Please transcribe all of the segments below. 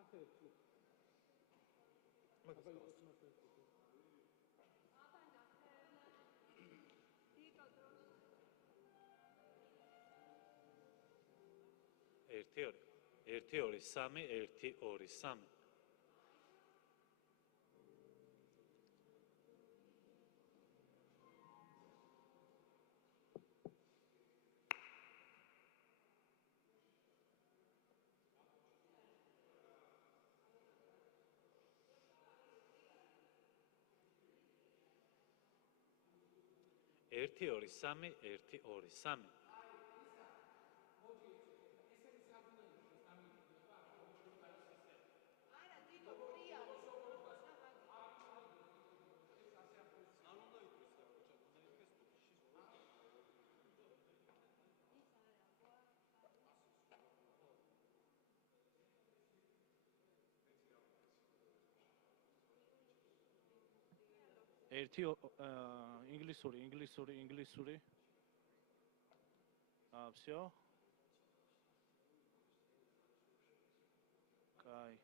ერთი ორი. ერთი ორი სამი, ერთი ორი სამი. ერთი ორი სამი, ერთი ორი სამი. ერთი ინგლისური. Всё. Кай.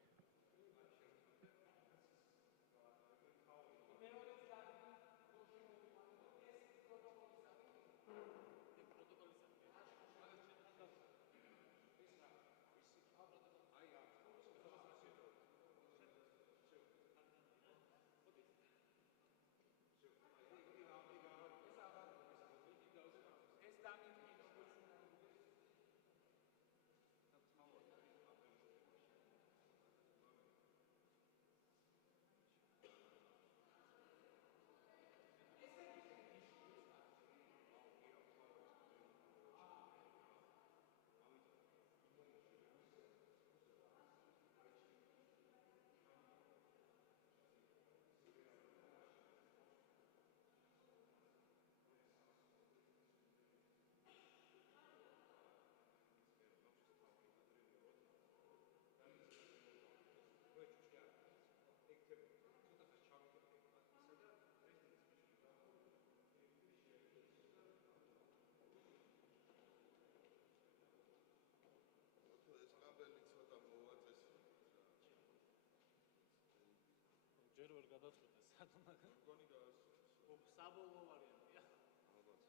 ჯერ ვერ გადაწყვეტე სადმა გონი გაასწორე. საბოლოო ვარიანტია. ალბათ.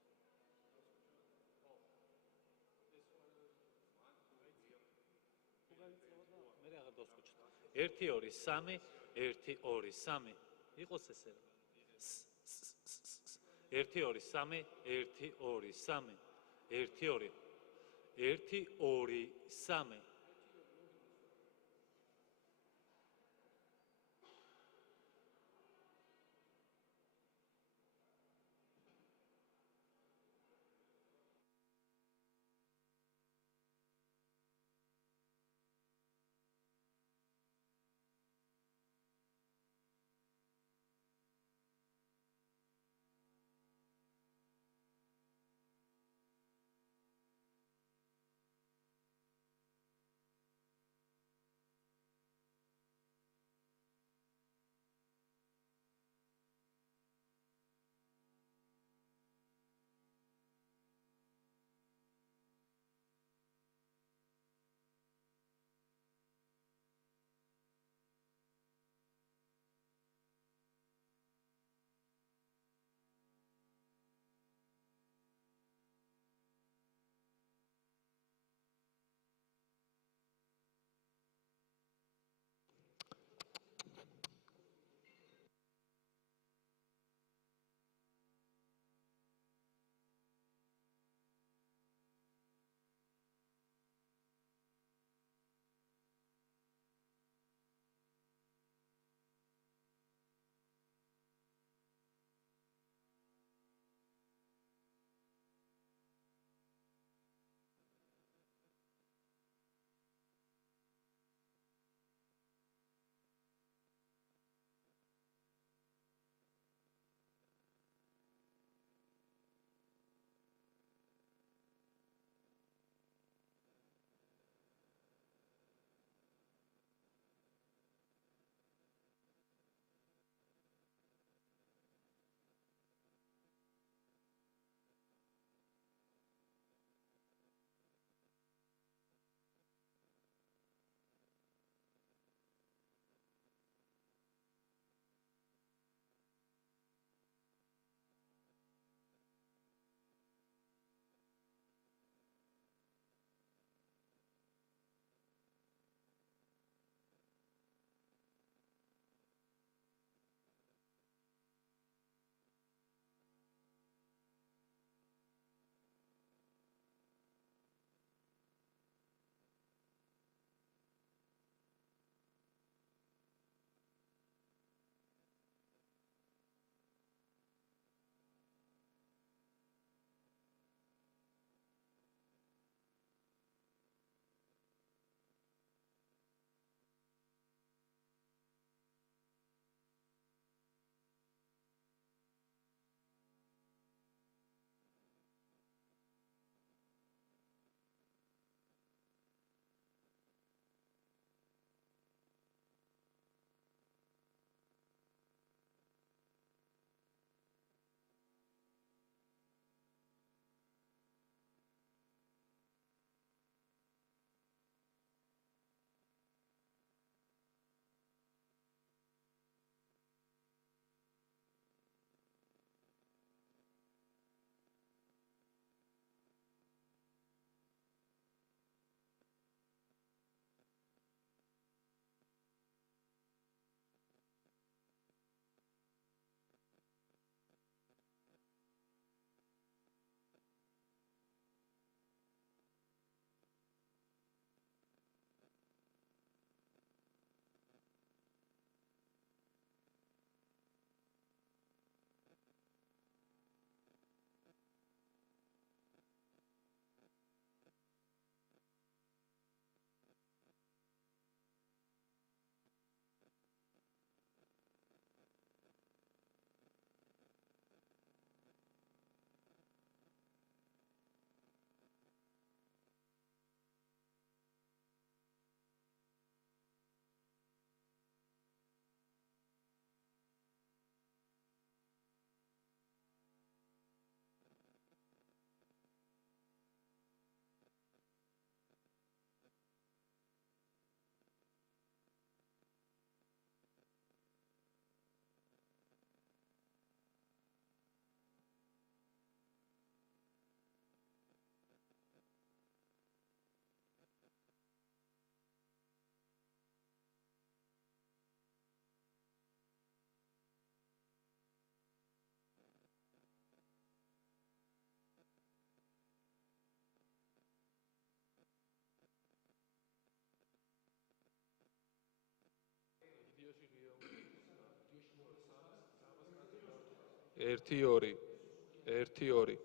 ხო. ეს მე რა გადავსკუჩთ. 1 2 3 1 2 3 იყოს ესე. 1 2 3 1 2 3 1 2 1 2 3 Thank 1 2 1 2 1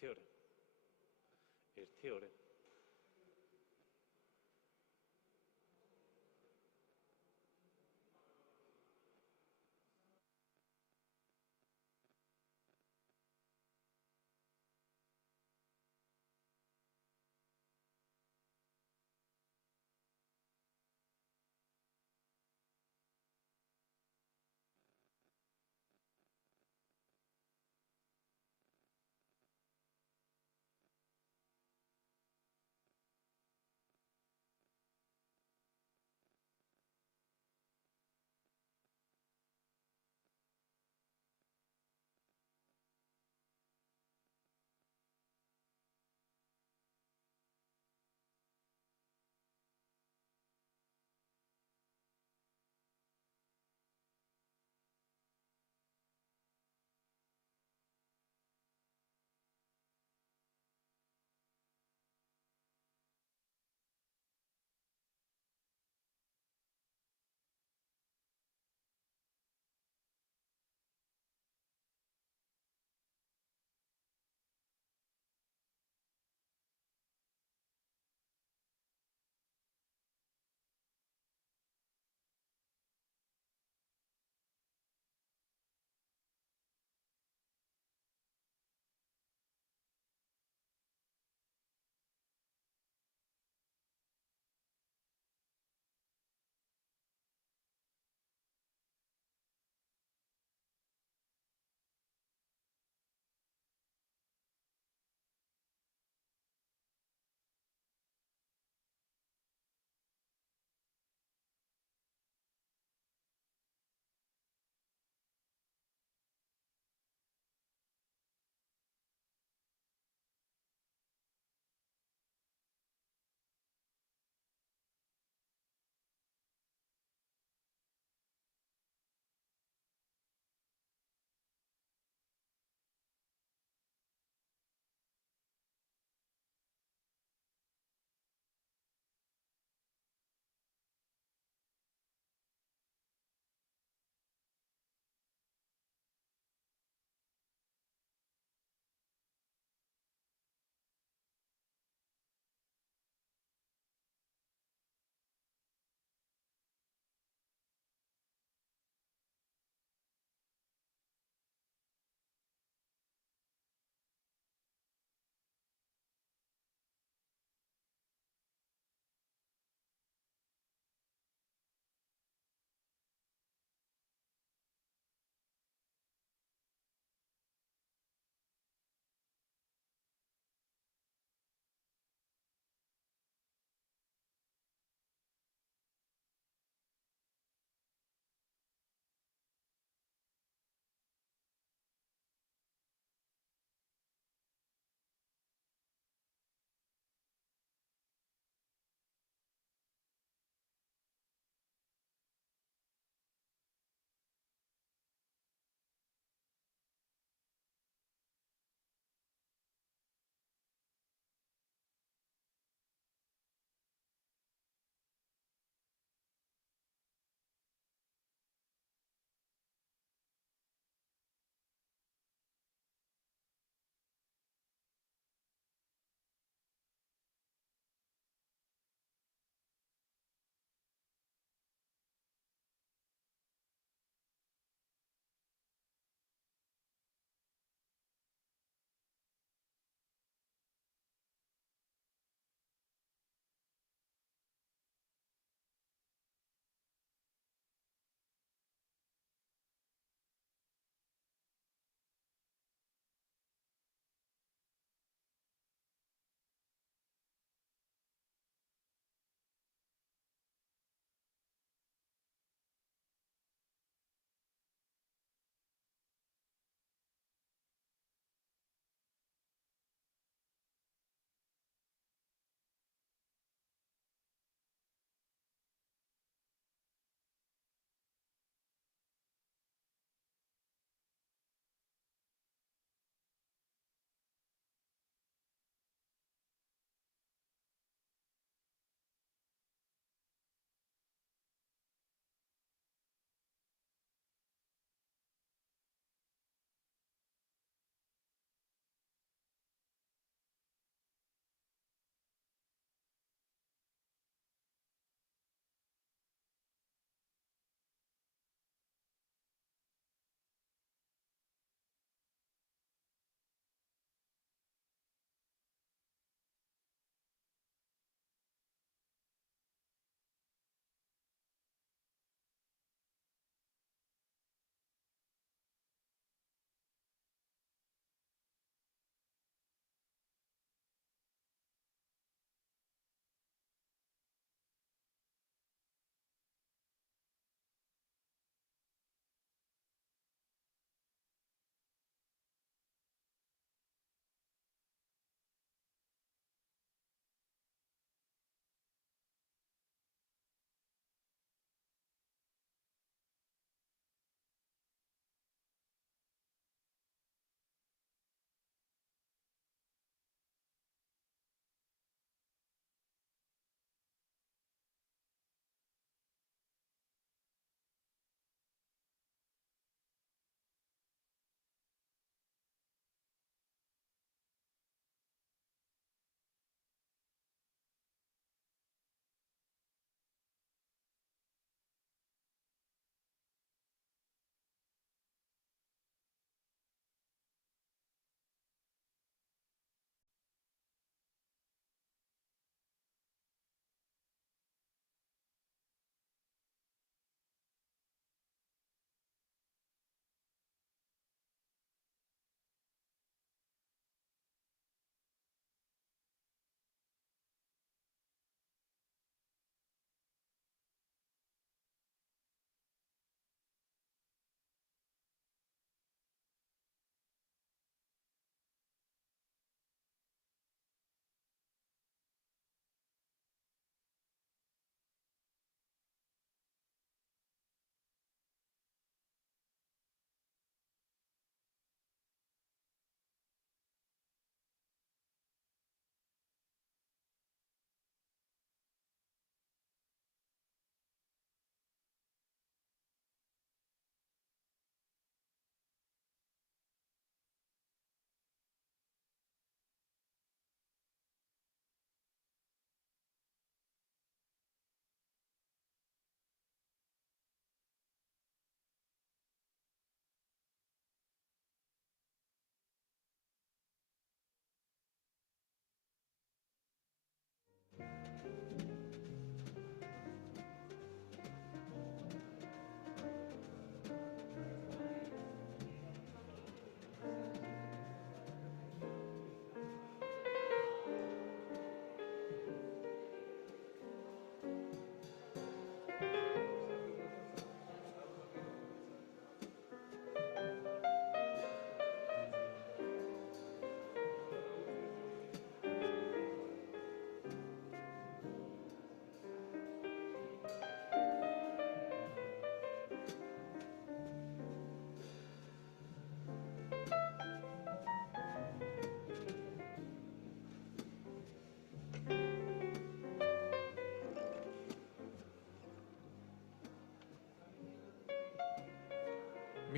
2 1 2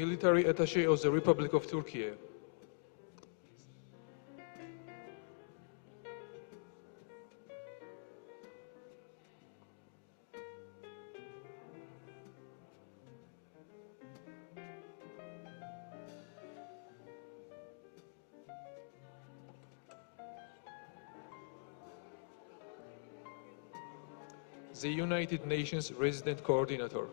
Military Attaché of the Republic of Turkey. The United Nations Resident Coordinator.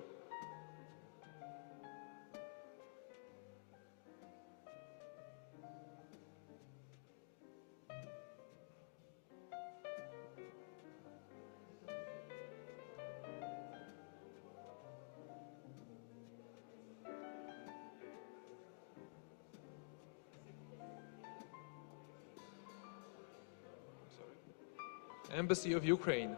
Embassy of Ukraine.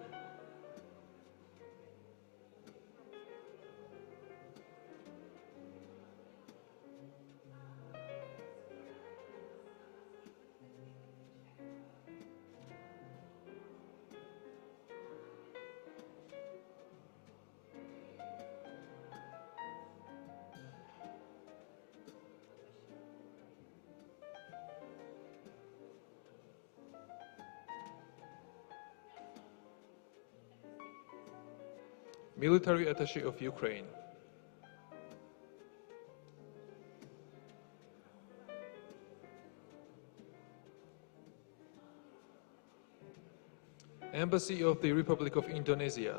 Military Attaché of Ukraine. Embassy of the Republic of Indonesia.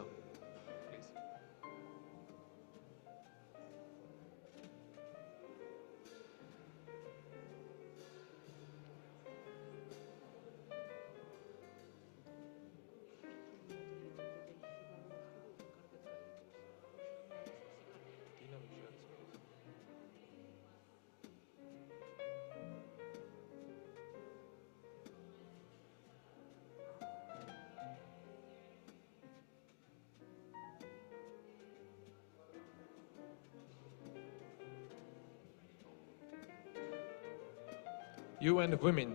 UN Women.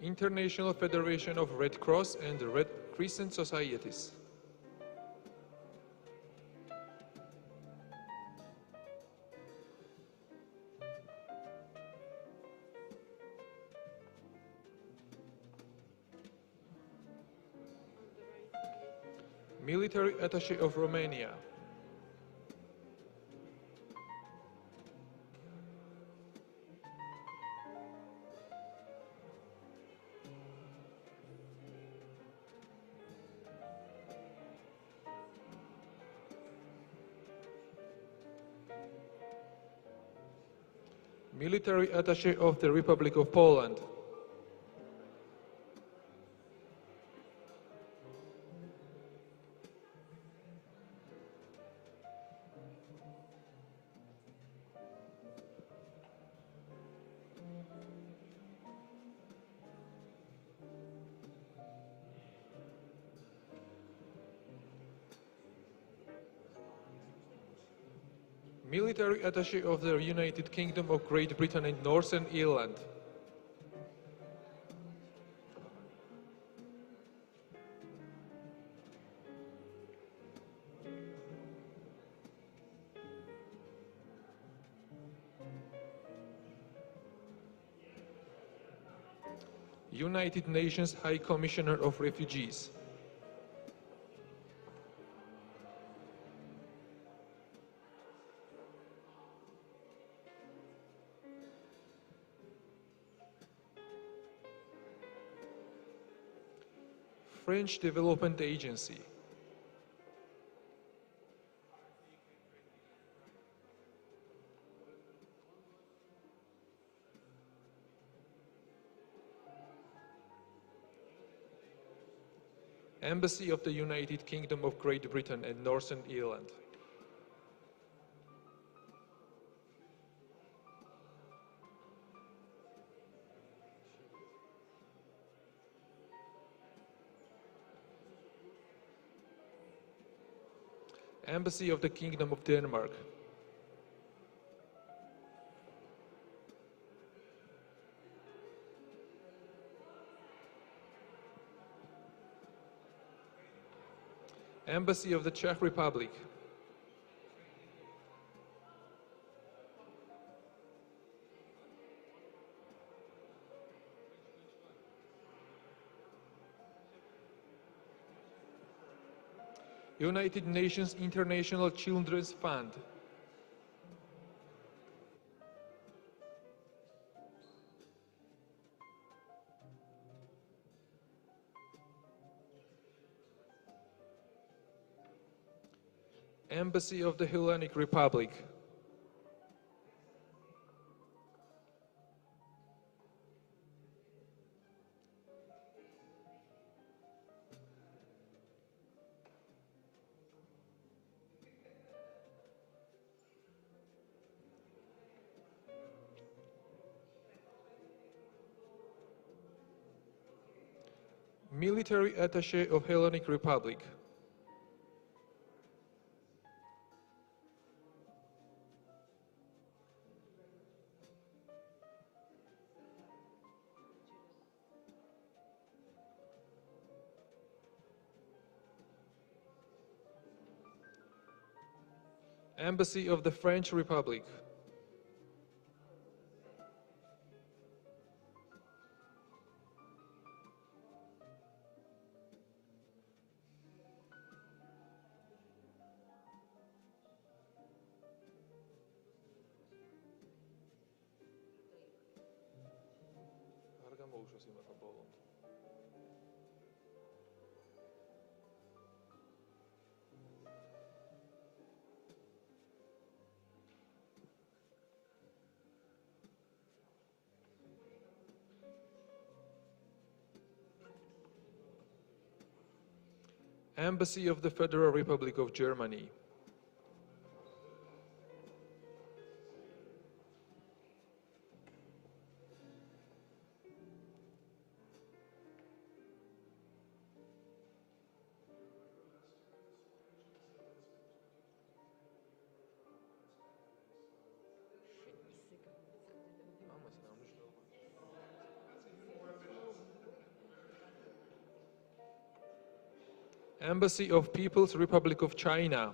International Federation of Red Cross and Red Crescent Societies. Military Attaché of Romania. Military Attaché of the Republic of Poland. Military Attaché of the United Kingdom of Great Britain and Northern Ireland. United Nations High Commissioner of Refugees. French Development Agency. Embassy of the United Kingdom of Great Britain and Northern Ireland. Embassy of the Kingdom of Denmark. Embassy of the Czech Republic. United Nations International Children's Fund. Embassy of the Hellenic Republic. Military Attaché of Hellenic Republic. Embassy of the French Republic. Embassy of the Federal Republic of Germany. Embassy of People's Republic of China.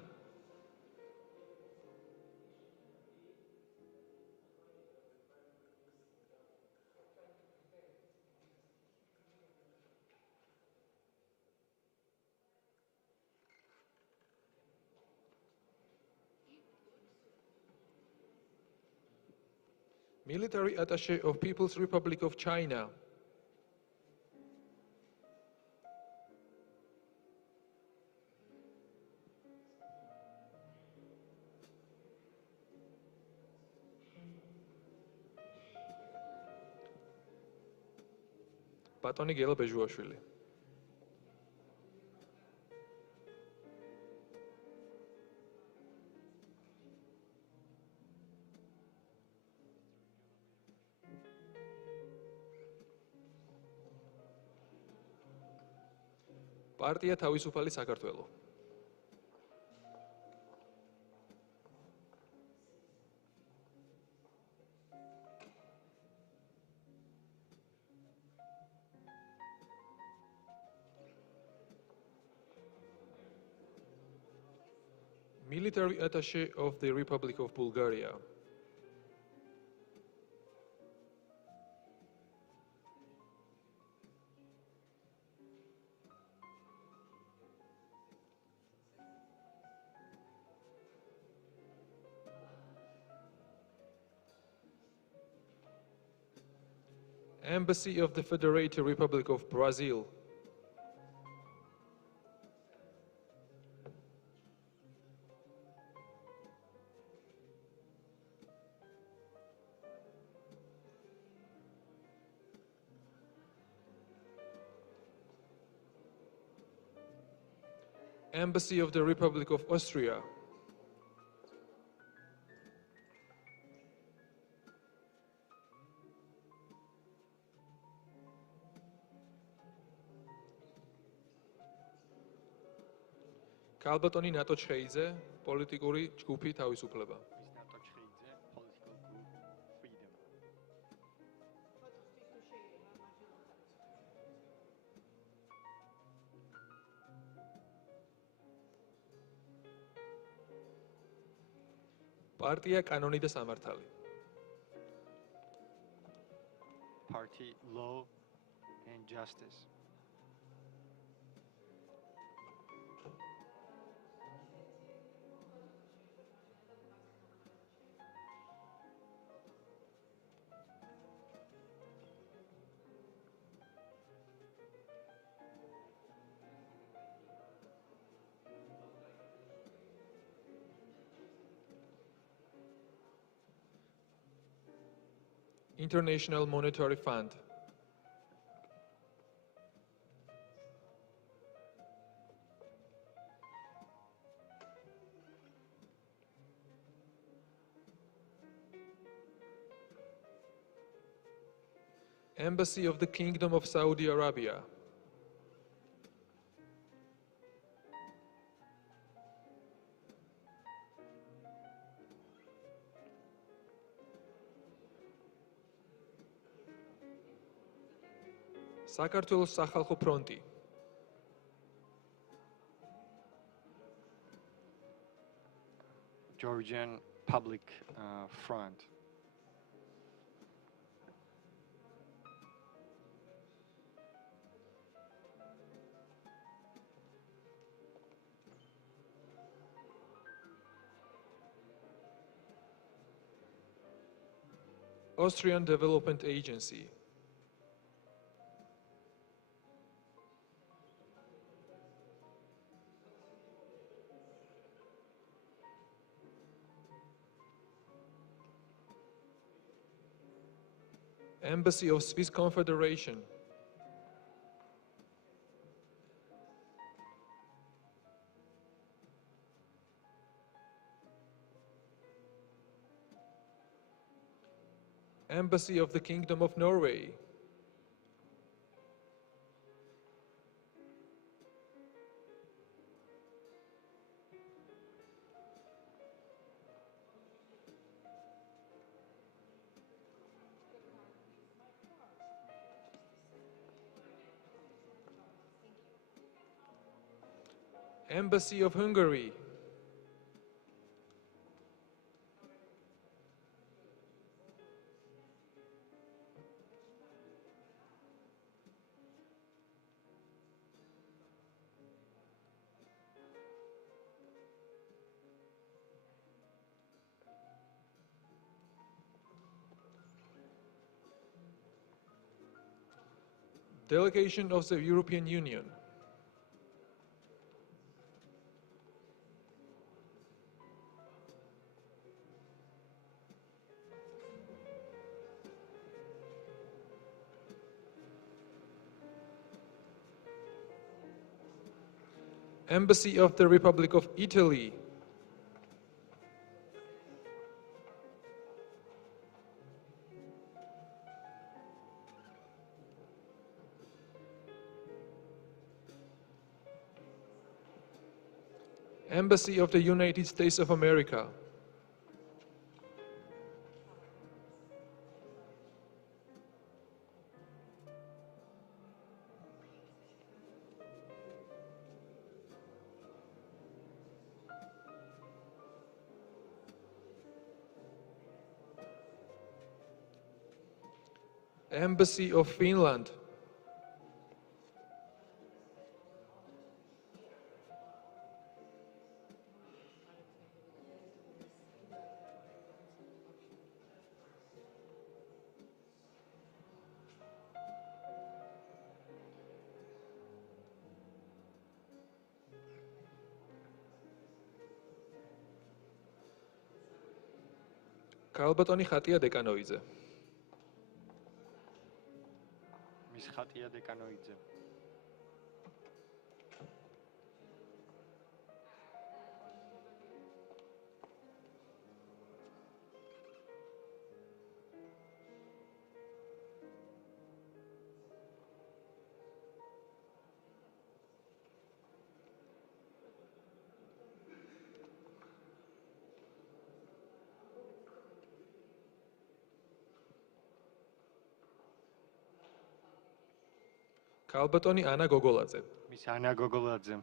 Military Attaché of People's Republic of China. ბატონი გელა ბეჟუაშვილი. პარტია თავისუფალი საქართველო. Military Attaché of the Republic of Bulgaria. Embassy of the Federated Republic of Brazil. Embassy of the Republic of Austria. კალბატონი ნატო ჩხეიძე, პოლიტიკური ჯგუფი თავისუფლება. პარტია კანონი და სამართალი. Party Law and Justice. International Monetary Fund. Embassy of the Kingdom of Saudi Arabia. საქართველოს სახალხო ფრონტი. Georgian Public Front. Austrian Development Agency. Embassy of Swiss Confederation. Embassy of the Kingdom of Norway. Embassy of Hungary. Delegation of the European Union. Embassy of the Republic of Italy. Embassy of the United States of America. Embassy of Finland. კალბატონი ხატია დეკანოიძე. მის ხატია დეკანოიძე. ქალბატონი ანა გოგოლაძე. Miss Anna Gogoladze.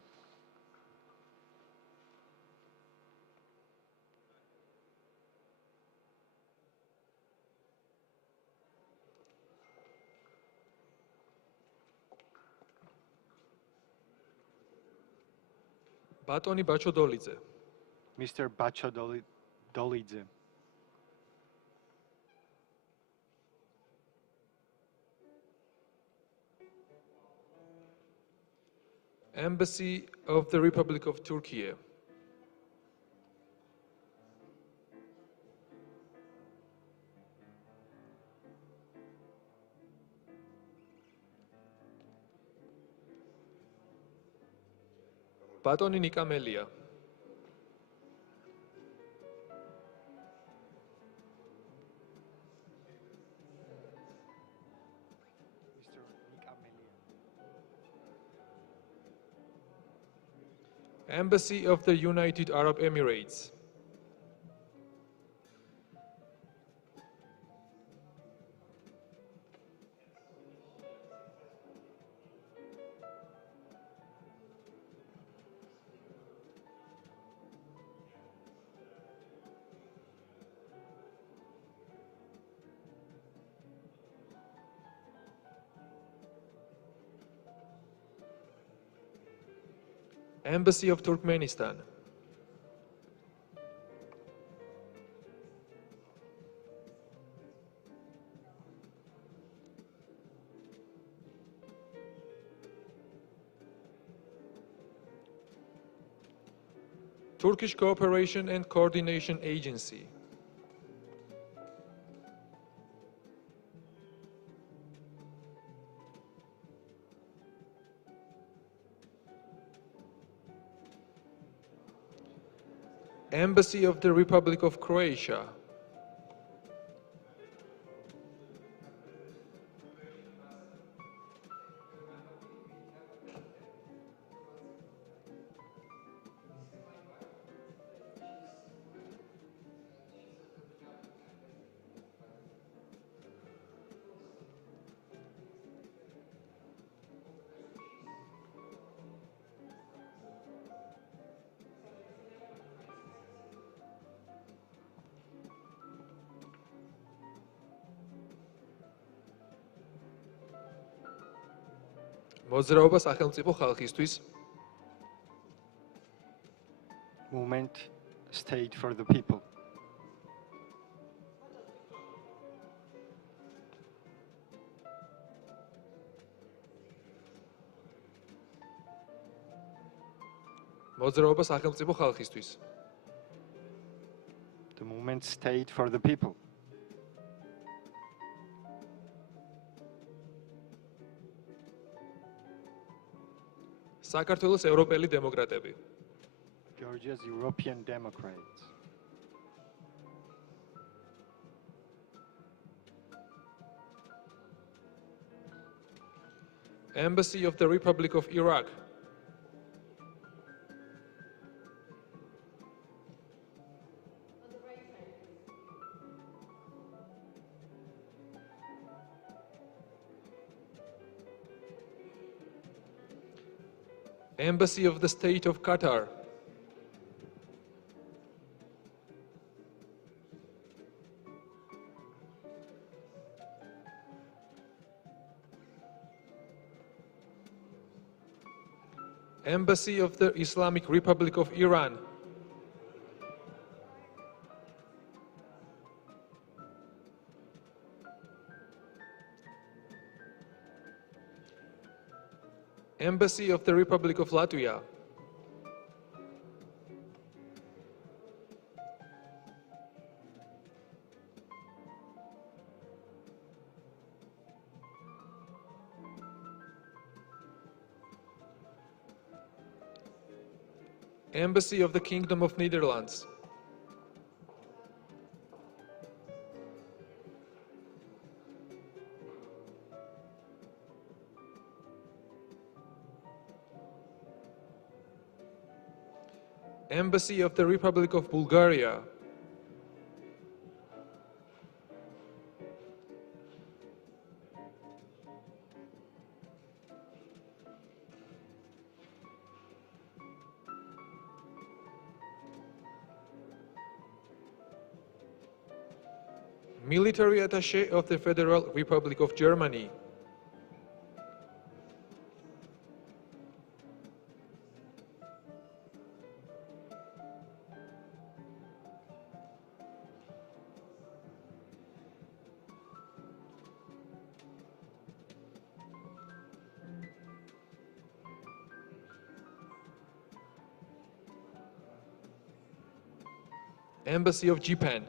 ბატონი ბაჩო დოლიძე. Mr. Bacho Dolidze. Embassy of the Republic of Turkey. ბატონი ნიკამელია. Mr. Nikamelia. Embassy of the United Arab Emirates. Embassy of Turkmenistan. Turkish Cooperation and Coordination Agency. Embassy of the Republic of Croatia. მოძრაობა სახელმწიფო ხალხისთვის. Movement State for the People. მოძრაობა სახელმწიფო ხალხისთვის. The movement State for the People. საქართველოს ევროპელი დემოკრატები. Georgia's European Democrats. Embassy of the Republic of Iraq. Embassy of the State of Qatar. Embassy of the Islamic Republic of Iran. Embassy of the Republic of Latvia. Embassy of the Kingdom of Netherlands. Embassy of the Republic of Bulgaria. Military attaché of the Federal Republic of Germany. Embassy of Japan.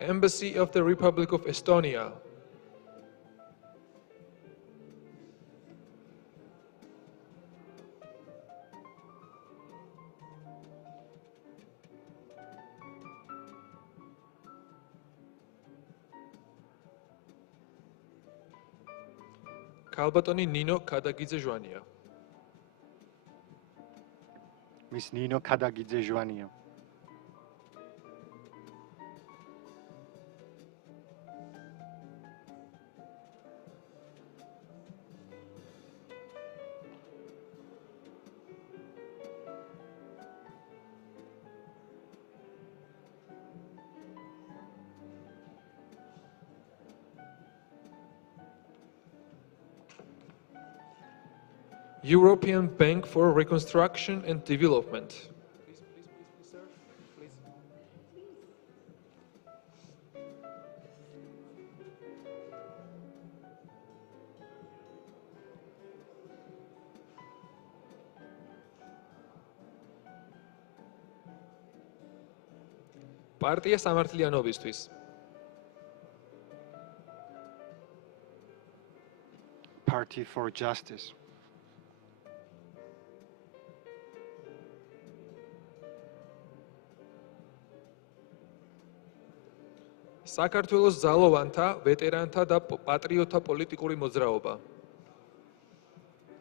Embassy of the Republic of Estonia. ქალბატონი ნინო ქადაგიძე ჟვანია. Miss Nino Kadagidze Joania. European Bank for Reconstruction and Development. Please, sir. Please. პარტია სამართლიანობისთვის. Party for Justice. საქართველოს ძალოვანთა, ვეტერანთა და პატრიოტთა პოლიტიკური მოძრაობა.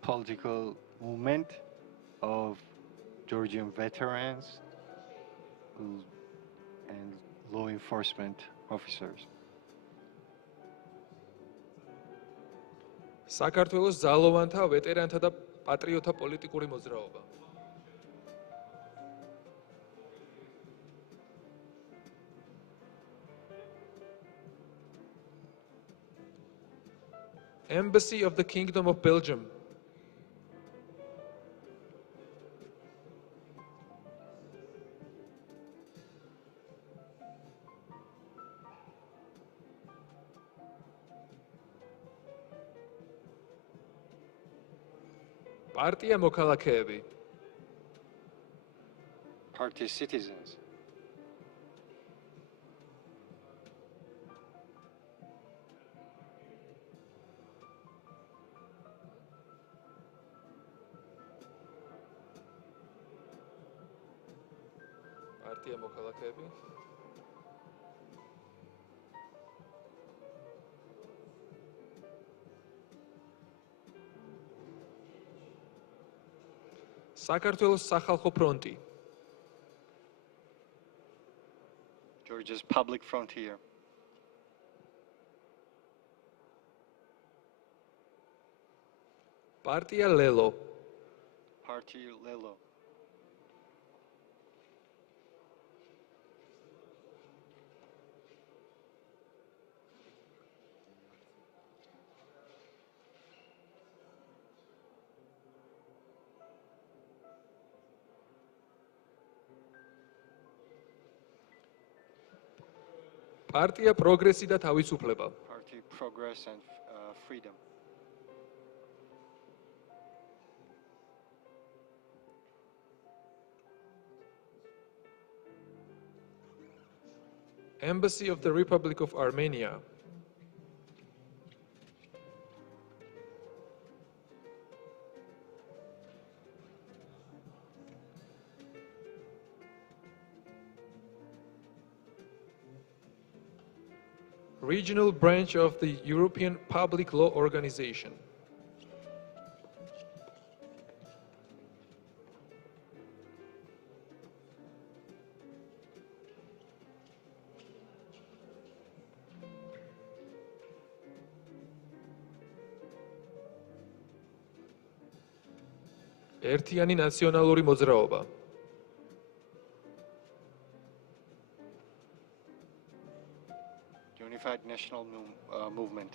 Political movement of Georgian veterans and law enforcement officers. საქართველოს ძალოვანთა, ვეტერანთა და პატრიოტთა პოლიტიკური მოძრაობა. Embassy of the Kingdom of Belgium. პარტია მოქალაქეები. Party Citizens. პარტია მოქალაქეები. საქართველოს სახალხო ფრონტი. Georgia's Public Frontier. პარტია ლელო. Party Lelo. პარტია პროგრესი და თავისუფლება. Party Progress and Freedom. Embassy of the Republic of Armenia. Regional branch of the European Public Law Organization. ერთიანი ნაციონალური მოძრაობა. Unified national movement.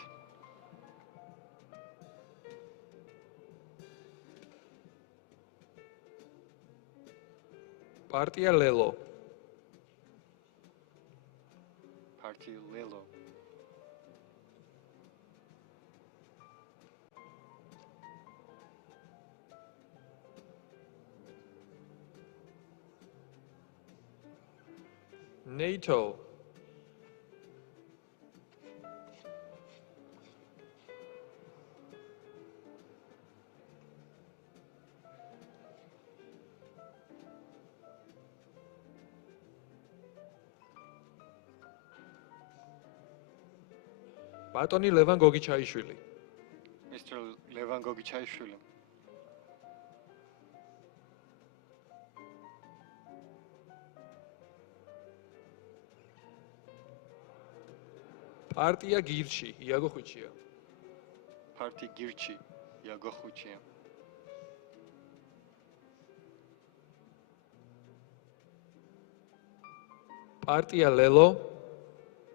პარტია ლელო. Party Lilo. NATO. ბატონი ლევან გოგიჩაიშვილი. Mr. Levan Gogichaishvili. პარტია გირჩი, იაგო ხვიჩია. Party Girchi. Yago Khuchia. პარტია ლელო.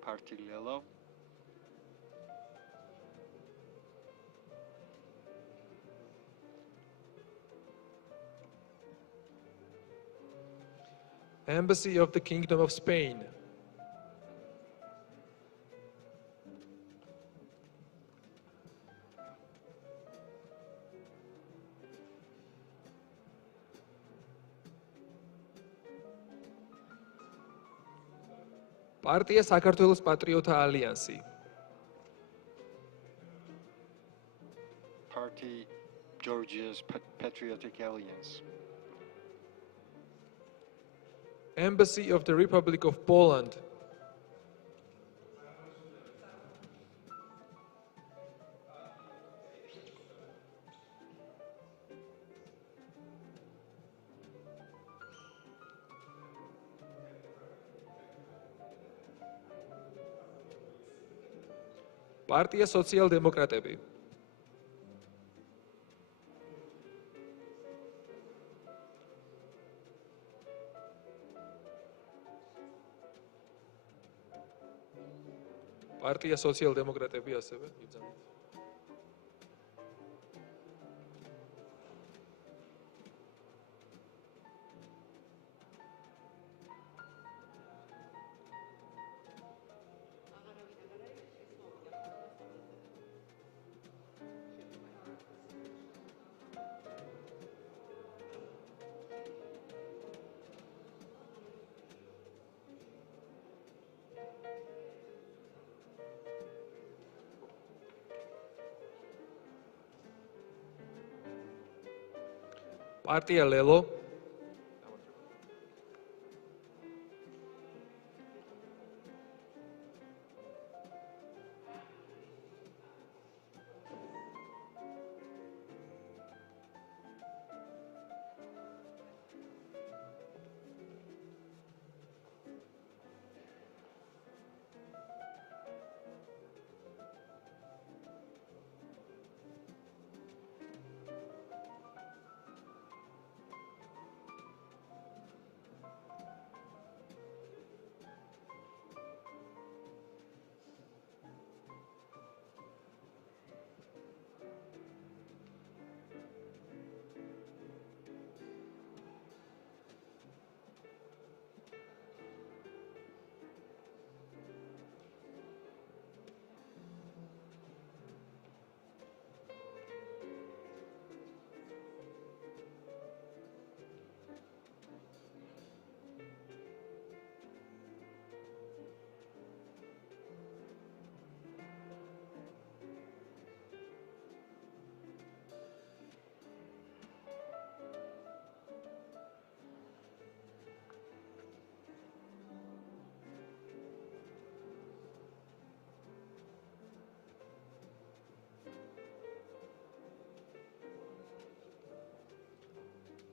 Party Lilo. Embassy of the Kingdom of Spain. პარტია საქართველოს პატრიოტთა ალიანსი. Party Georgia's Patriotic Alliance. Embassy of the Republic of Poland. პარტია სოციალ-დემოკრატები. პარტია სოციალ-დემოკრატები ასევე იბრძანეთ. პარტია ლელო.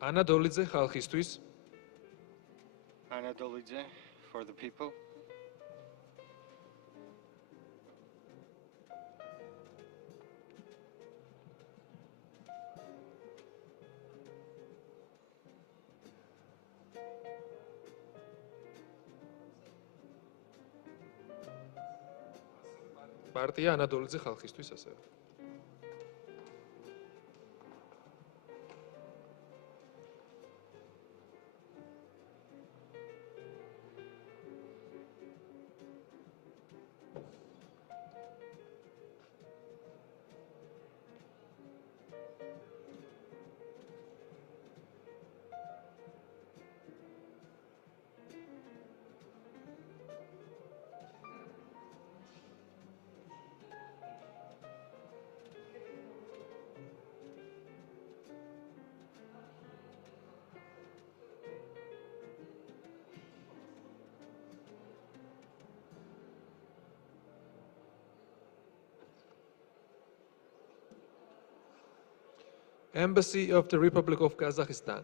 ანა დოლიძე ხალხისთვის. Anna Dolidze for the people. პარტია ანადოლიძე ხალხისთვის ასევე. Embassy of the Republic of Kazakhstan.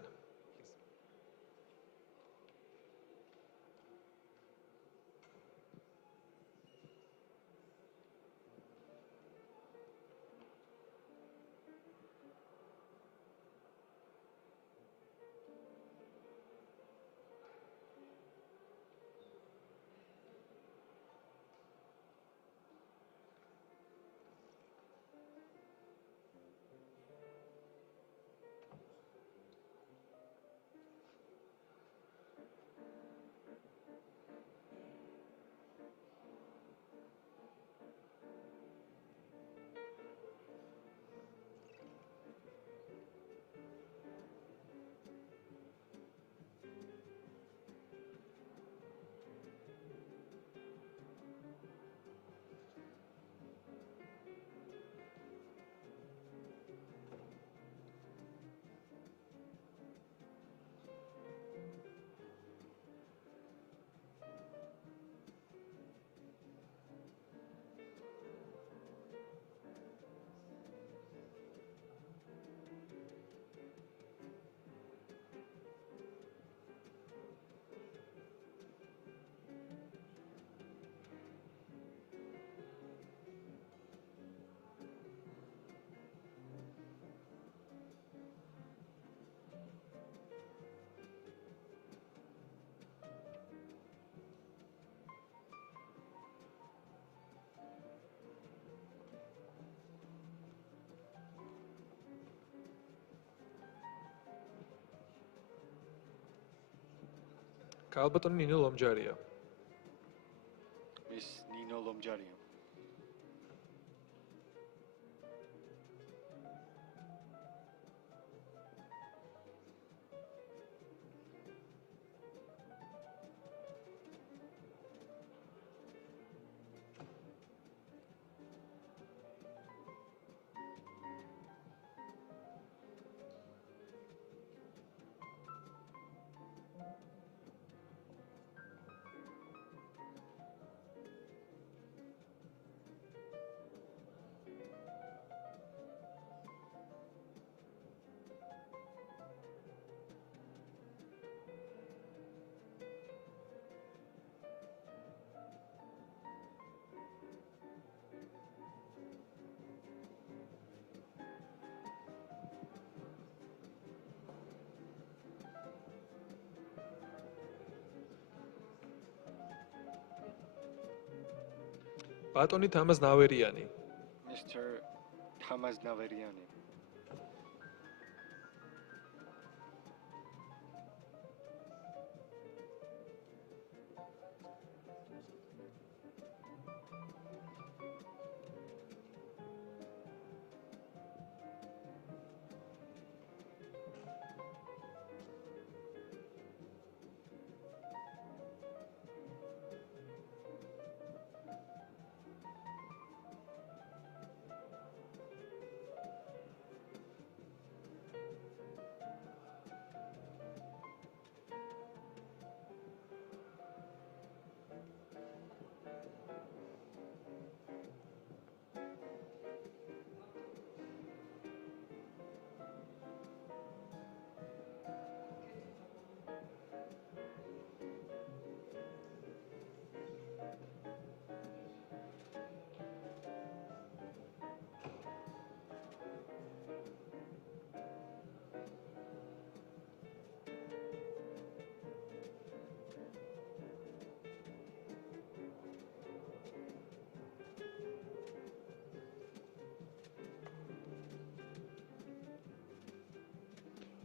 ქალბატონი ნინო ლომჯარია. Miss Nino Lomjaria. ბატონი თამაზ ნავერიანი. Mr. Tamaz Naveriani.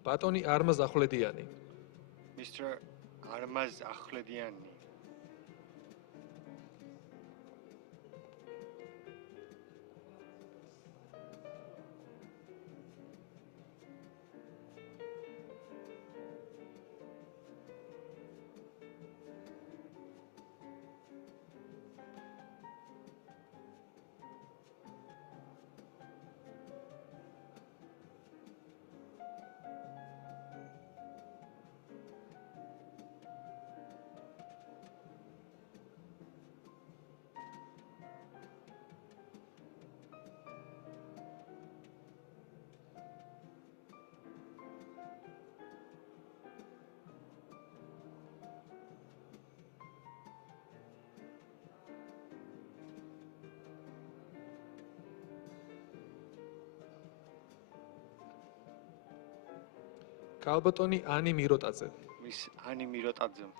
ბატონი არმაზ ახვლედიანი. Mr. Armaz Akhlediani. კალბატონი ანი მიროტაძე. Miss Ani Mirotadze.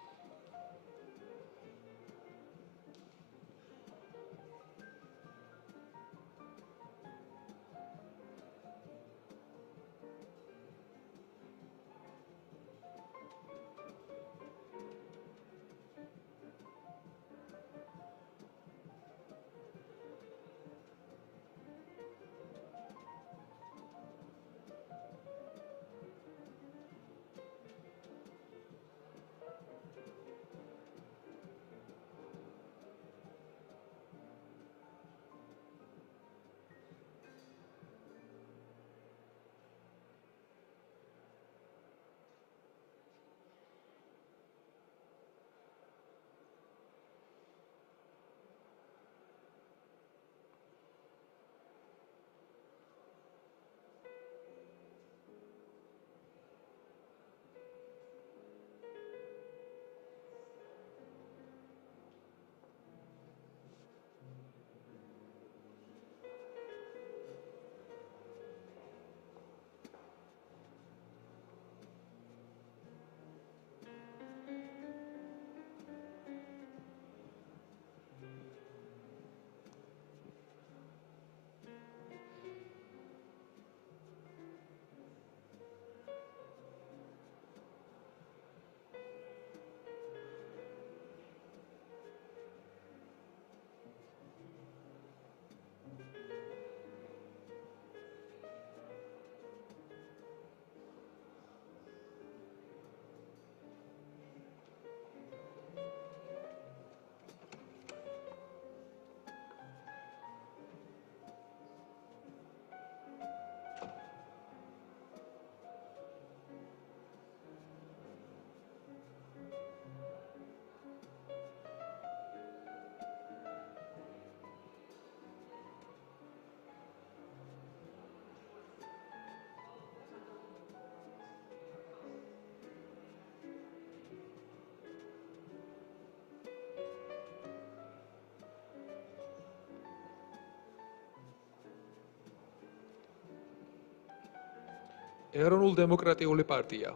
ეროვნულ-დემოკრატიული პარტია.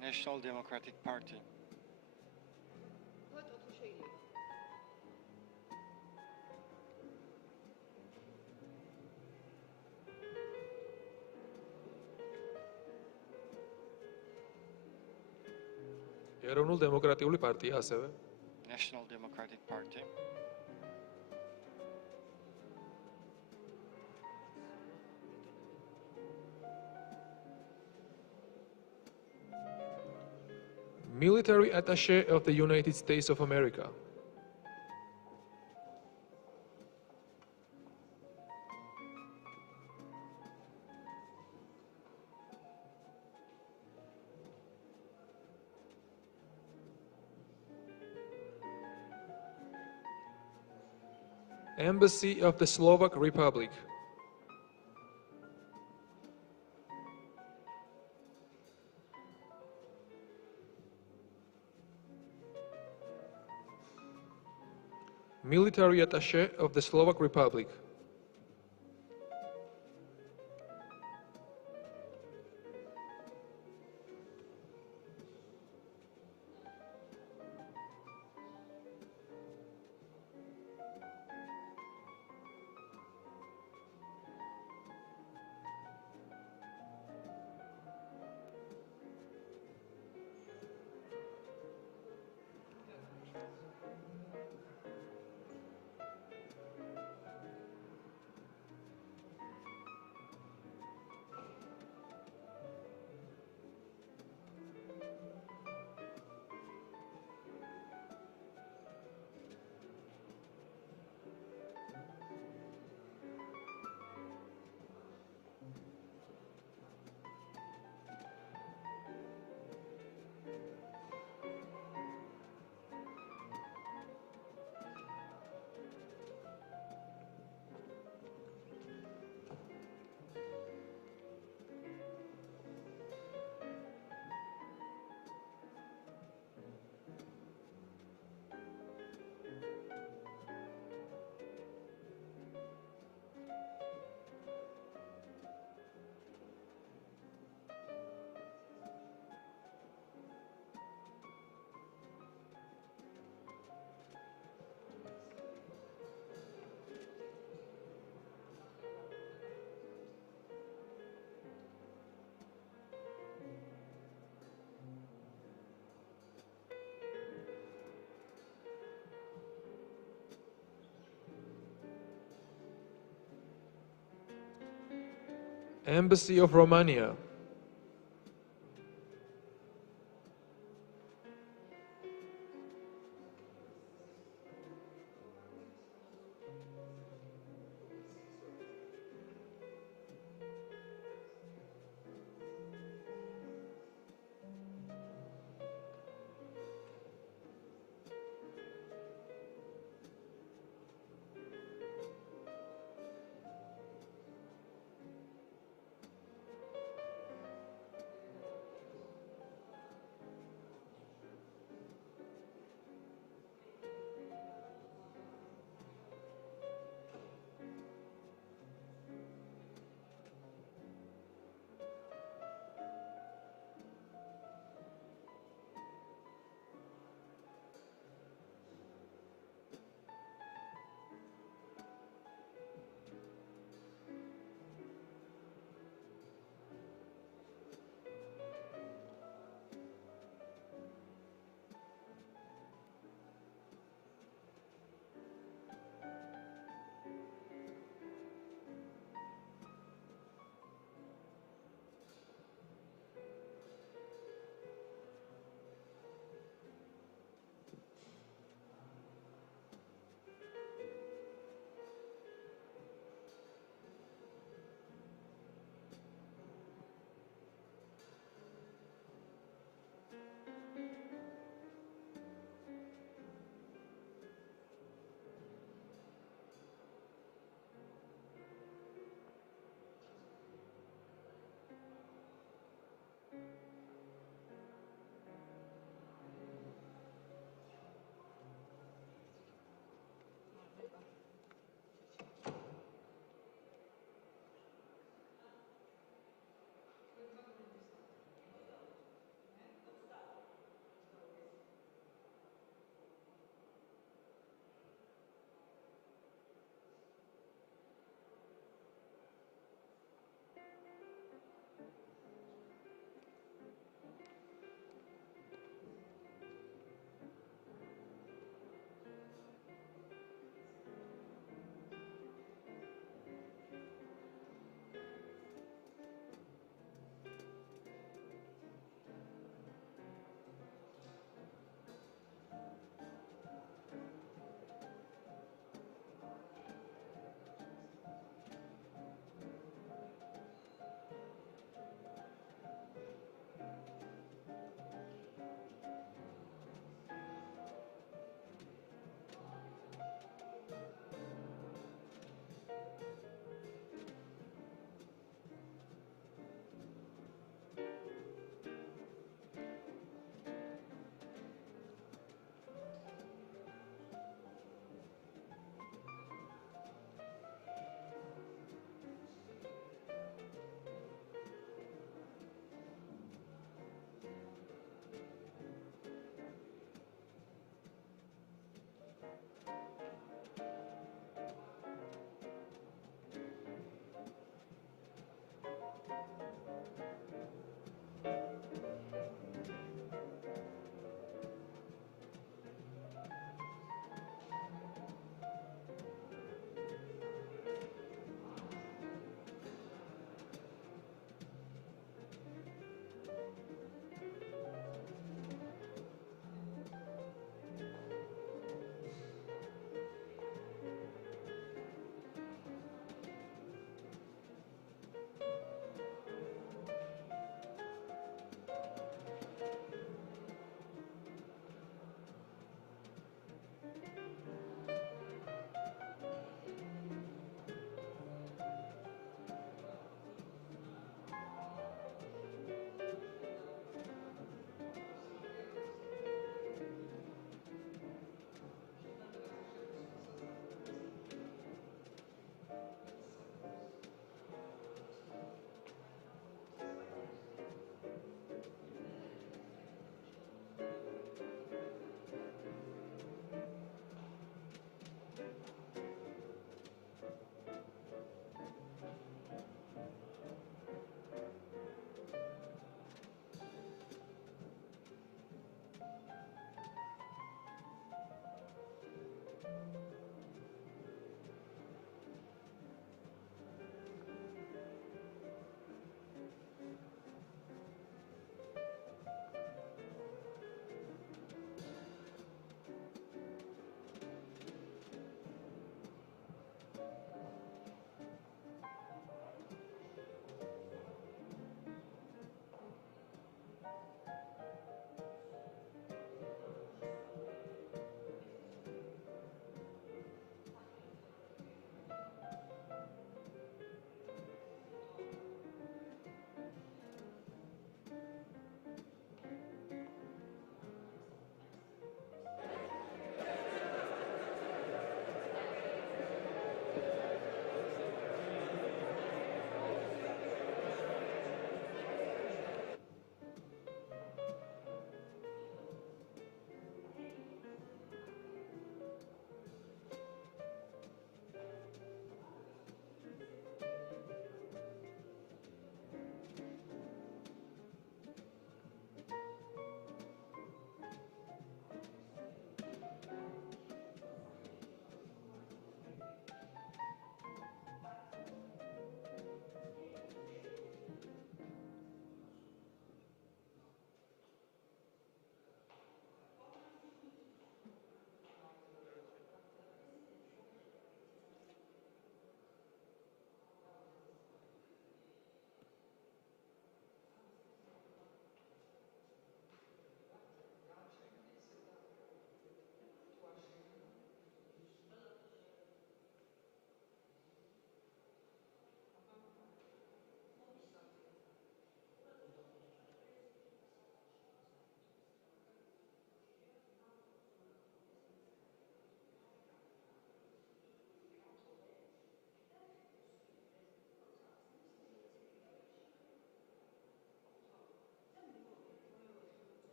National Democratic Party. ეროვნულ-დემოკრატიული პარტია ასევე. National Democratic Party. Military Attaché of the United States of America. Embassy of the Slovak Republic. Military Attaché of the Slovak Republic. Embassy of Romania.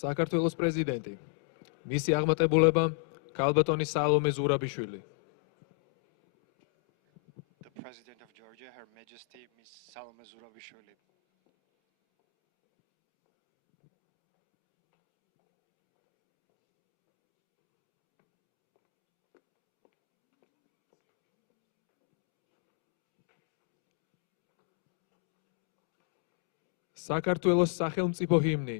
საქართველოს პრეზიდენტი. მისი აღმატებულება ქალბატონი სალომე ზურაბიშვილი. The President of Georgia, Her Majesty Miss Salome Zurabishvili. საქართველოს სახელმწიფო ჰიმნი.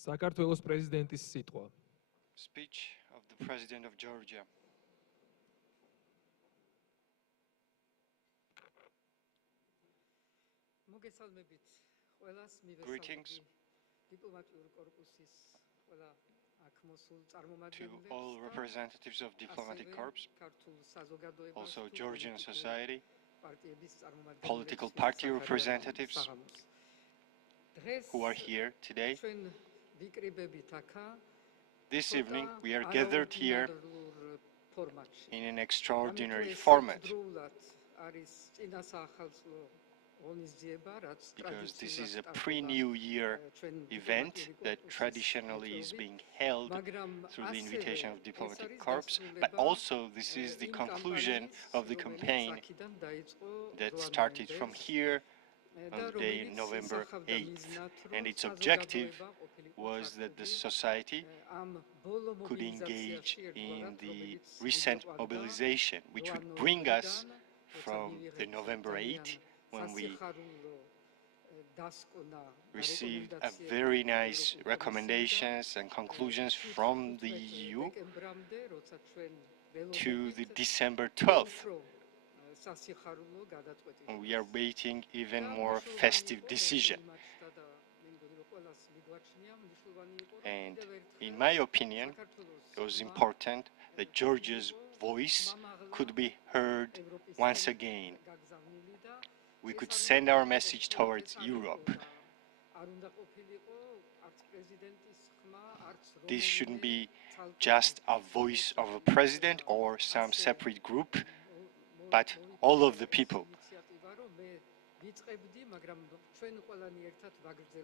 საქართველოს პრეზიდენტის სიტყვა. Speech of the President of Georgia. მოგესალმებით ყველას Greetings დიპლომატიური კორპუსის ყველა აქ მოსულ to წარმომადგენლებს all representatives of diplomatic corps, ქართულ საზოგადოებას also თუ Georgian პოლიტიკურ society, პარტიების წარმომადგენლებს political party representatives დღეს who are here today. ჩვენ ვიკრიბებით აქა This evening ცოტა we are gathered here არაორდინარულ ფორმატში. in an extraordinary ამიტომ format ერთდროულად არის წინა საახალწლო ღონისძიება, რაც because this is a ტრადიციულად pre-New Year ჩვენ event დიპლომატიური that კორპუსის traditionally is მიხედვით, being held მაგრამ through the ასევე invitation of ეს diplomatic არის corps, but დასრულება, also this is the იმ conclusion კამპანიის, of the რომელიც campaign აქედან დაიწყო that 8 started from ნოემბერს, here და on the day რომელიც November ისახავდა 8th. მიზნად, რომ And its objective საზოგადოება ყოფილიყო was that the ჩართული, society ამ ბოლო could engage მობილიზაციაში in ერთგვარად, the რომელიც recent მოგიყვანდა mobilization, which would bring us from the November 8th, when we received a very nice recommendations and conclusions from the EU, to the December 12th. And we are waiting even more festive decision. And in my opinion, it was important that Georgia's voice could be heard once again. We could send our message towards Europe. This shouldn't be just a voice of a president or some separate group, but all of the people.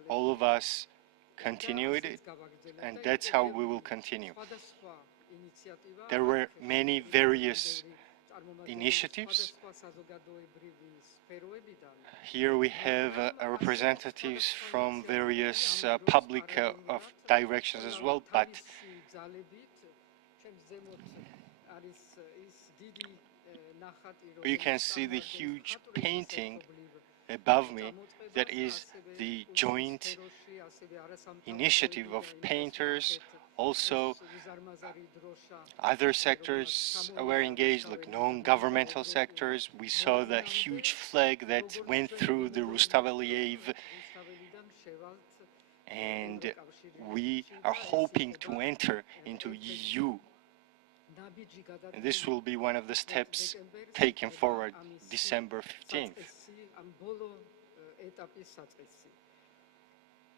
All of us continued it, and that's how we will continue. There were many various initiatives. Here we have representatives from various public directions as well, but you can see the huge painting above me. That is the joint initiative of painters. Also, other sectors were engaged, like non-governmental sectors. We saw the huge flag that went through the Rustaveliyev, and we are hoping to enter into EU. And this will be one of the steps taken forward December 15th.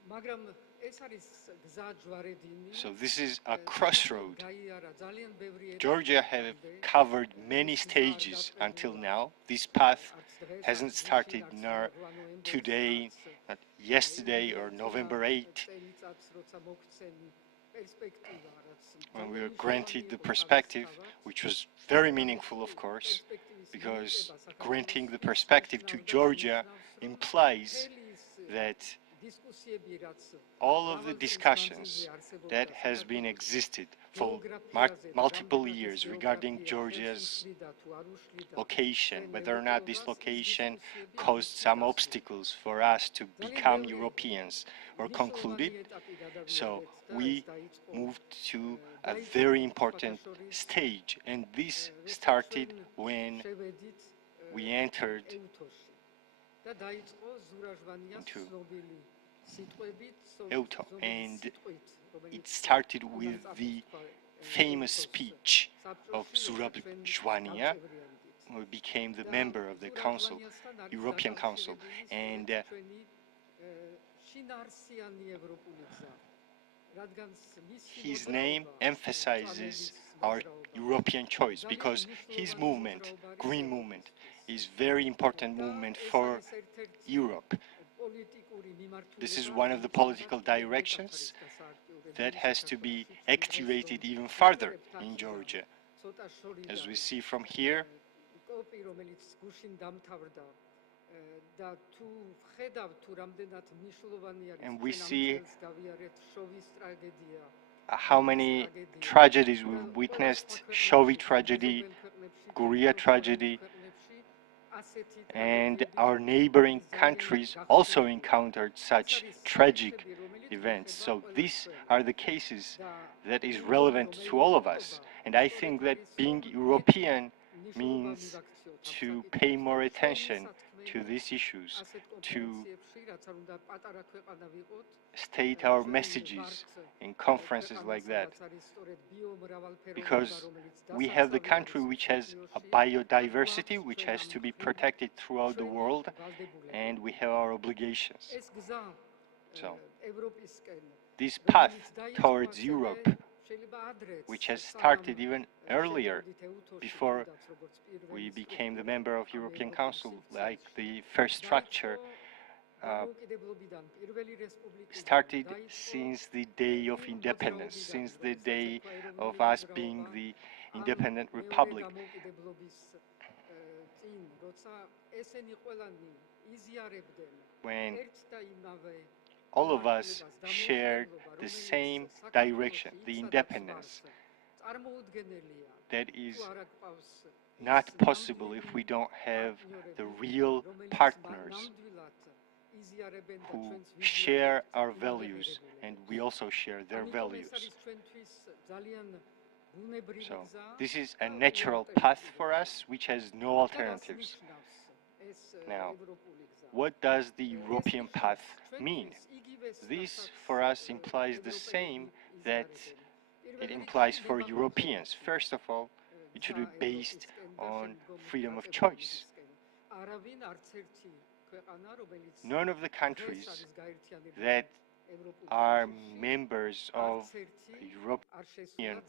მაგრამ ეს არის გზა ჯვარედინი. So this is a crossroad. გაიარა ძალიან ბევრი Georgia have covered many stages until now. This path hasn't started nor today, not yesterday or November 8, წელიწადს როცა მოგცემი პერსპექტივა რაც when we were granted the perspective, which was very meaningful, of course, because granting the perspective to Georgia implies that დისკუსიები რაც all of the discussions that has been existed for multiple years regarding Georgia's location, whether or not this location caused some obstacles for us to become Europeans, were concluded. So we moved to a very important stage, and this started when we entered და დაიწყო ზურაჟვანიას into ცნობილი სიტყვებით, Euto, and it started with the famous speech of Zurab Jwania, who became the member of the Council, European Council, and his name emphasizes our European choice because his movement, Green Movement, is very important movement for Europe. This is one of the political directions that has to be activated even further in Georgia. As we see from here, and we see how many tragedies we witnessed: Shovi tragedy, Guria tragedy, and our neighboring countries also encountered such tragic events. So these are the cases that is relevant to all of us. And I think that being European means to pay more attention to these issues, to state our messages in conferences like that, because we have the country which has a biodiversity which has to be protected throughout the world, and we have our obligations. So this path towards Europe, which has started even earlier, before we became the member of European Council, like the first structure, started since the day of independence, since the day of us being the independent republic. When all of us shared the same direction, the independence, that is not possible if we don't have the real partners who share our values and we also share their values. So this is a natural path for us which has no alternatives. Now, what does the European path mean? This for us implies the same that it implies for Europeans. First of all, it should be based on freedom of choice. None of the countries that are members of European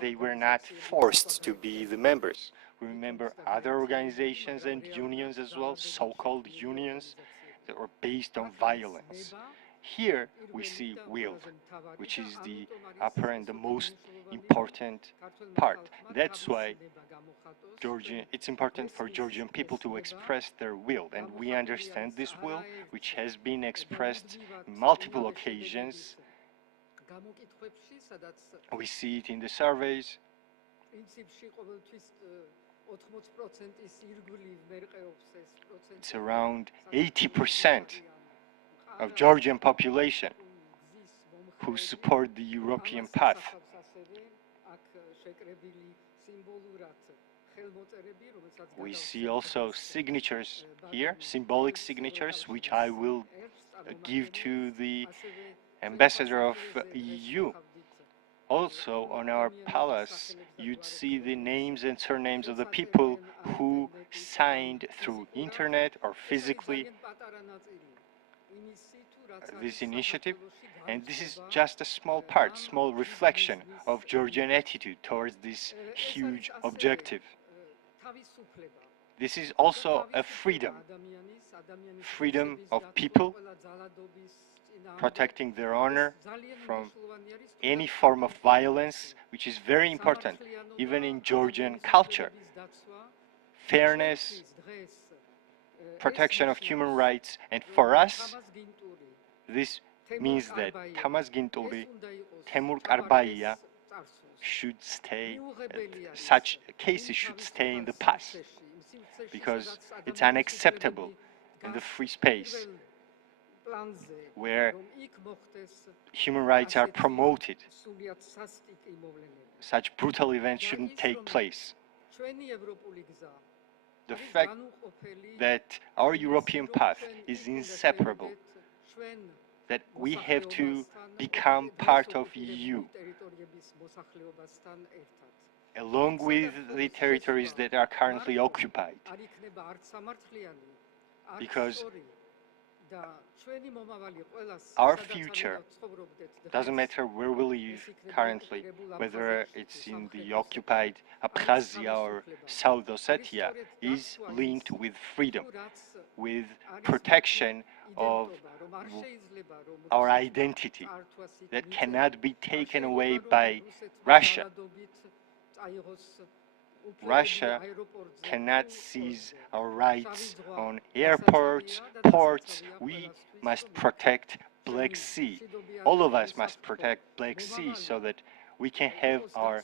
they were not forced to be the members. Remember other organizations and unions as well, so-called unions that were based on violence. Here we see will, which is the upper and the most important part. That's why it's important for Georgian people to express their will, and we understand this will, which has been expressed on multiple occasions. We see it in the surveys. It's around 80% of Georgian population who support the European path. We see also signatures here, symbolic signatures, which I will give to the ambassador of EU. Also on our palace, you'd see the names and surnames of the people who signed through internet or physically. this initiative, and this is just a small part, small reflection of Georgian attitude towards this huge objective. This is also a freedom of people, protecting their honor from any form of violence, which is very important, even in Georgian culture. Fairness, protection of human rights, and for us, this means that Tamas Ginturi, Temur Karbaia should stay, such cases should stay in the past, because it's unacceptable in the free space where human rights are promoted. Such brutal events shouldn't take place. The fact that our European path is inseparable, that we have to become part of EU, along with the territories that are currently occupied, because our future doesn't matter where we live currently, whether it's in the occupied Abkhazia or South Ossetia, is linked with freedom, with protection of our identity that cannot be taken away by Russia. Russia cannot seize our rights on airports, ports. We must protect Black Sea. All of us must protect Black Sea so that we can have our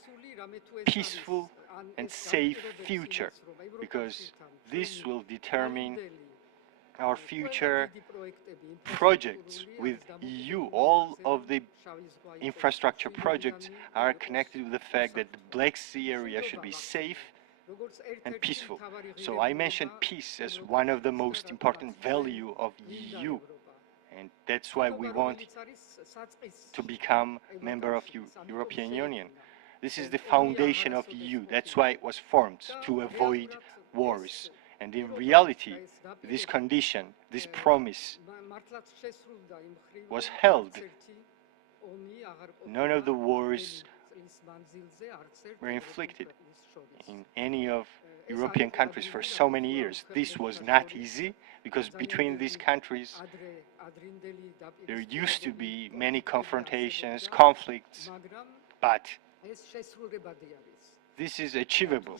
peaceful and safe future, because this will determine our future projects with EU. All of the infrastructure projects are connected with the fact that the Black Sea area should be safe and peaceful. So I mentioned peace as one of the most important value of EU, and that's why we want to become a member of European Union. This is the foundation of EU. That's why it was formed, to avoid wars. And in reality, this condition, this promise was held. None of the wars were inflicted in any of European countries for so many years. This was not easy, because between these countries there used to be many confrontations, conflicts, but this is achievable,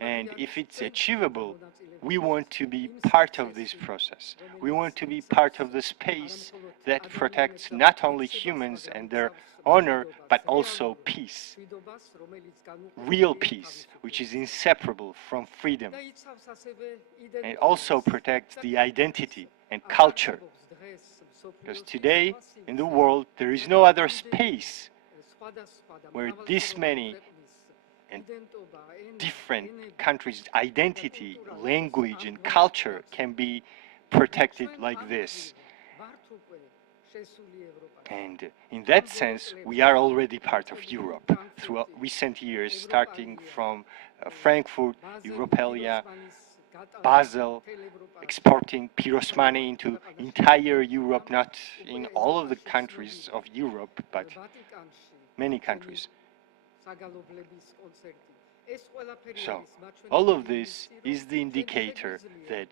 and if it's achievable, we want to be part of this process. We want to be part of the space that protects not only humans and their honor, but also peace. Real peace, which is inseparable from freedom, and also protects the identity and culture. Because today, in the world, there is no other space where this many and different countries' identity, language, and culture can be protected like this. And in that sense, we are already part of Europe throughout recent years, starting from Frankfurt, Europalia, Basel, exporting Pirosmani into entire Europe, not in all of the countries of Europe, but many countries. So, all of this is the indicator that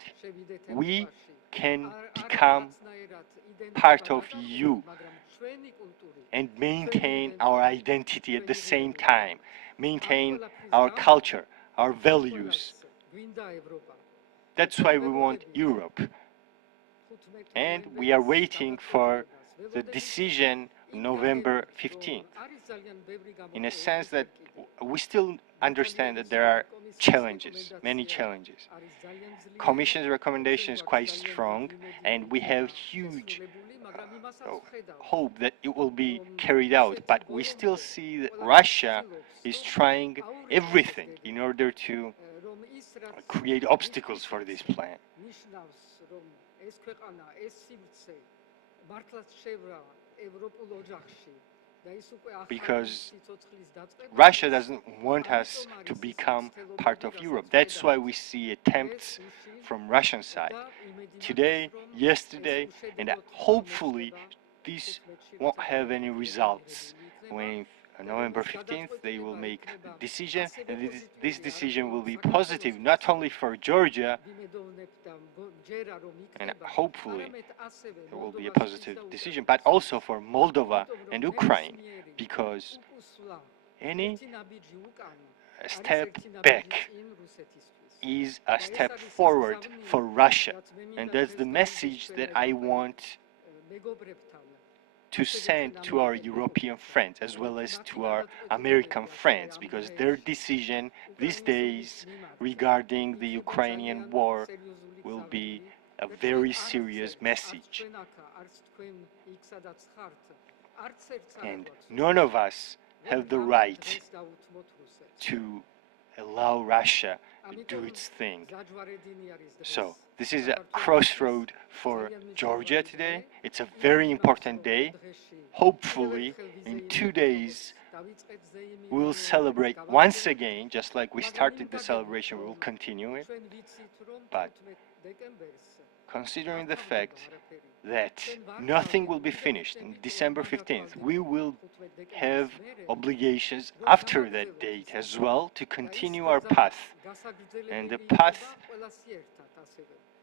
we can become part of EU and maintain our identity at the same time, maintain our culture, our values. That's why we want Europe. And we are waiting for the decision November 15th, in a sense that we still understand that there are challenges, many challenges. Commission's recommendation is quite strong, and we have huge hope that it will be carried out, but we still see that Russia is trying everything in order to create obstacles for this plan. because Russia doesn't want us to become part of Europe. That's why we see attempts from Russian side today, yesterday, and hopefully this won't have any results. When on November 15th they will make the decision, and this decision will be positive not only for Georgia, and hopefully there will be a positive decision, but also for Moldova and Ukraine, because any step back is a step forward for Russia, and that's the message that I want to send to our European friends as well as to our American friends, because their decision these days regarding the Ukrainian war will be a very serious message. And none of us have the right to allow Russia to do its thing. So this is a crossroad for Georgia today. It's a very important day. Hopefully in 2 days we will celebrate once again, just like we started the celebration, we will continue it. But considering the fact that nothing will be finished on December 15th, we will have obligations after that date as well to continue our path. And the path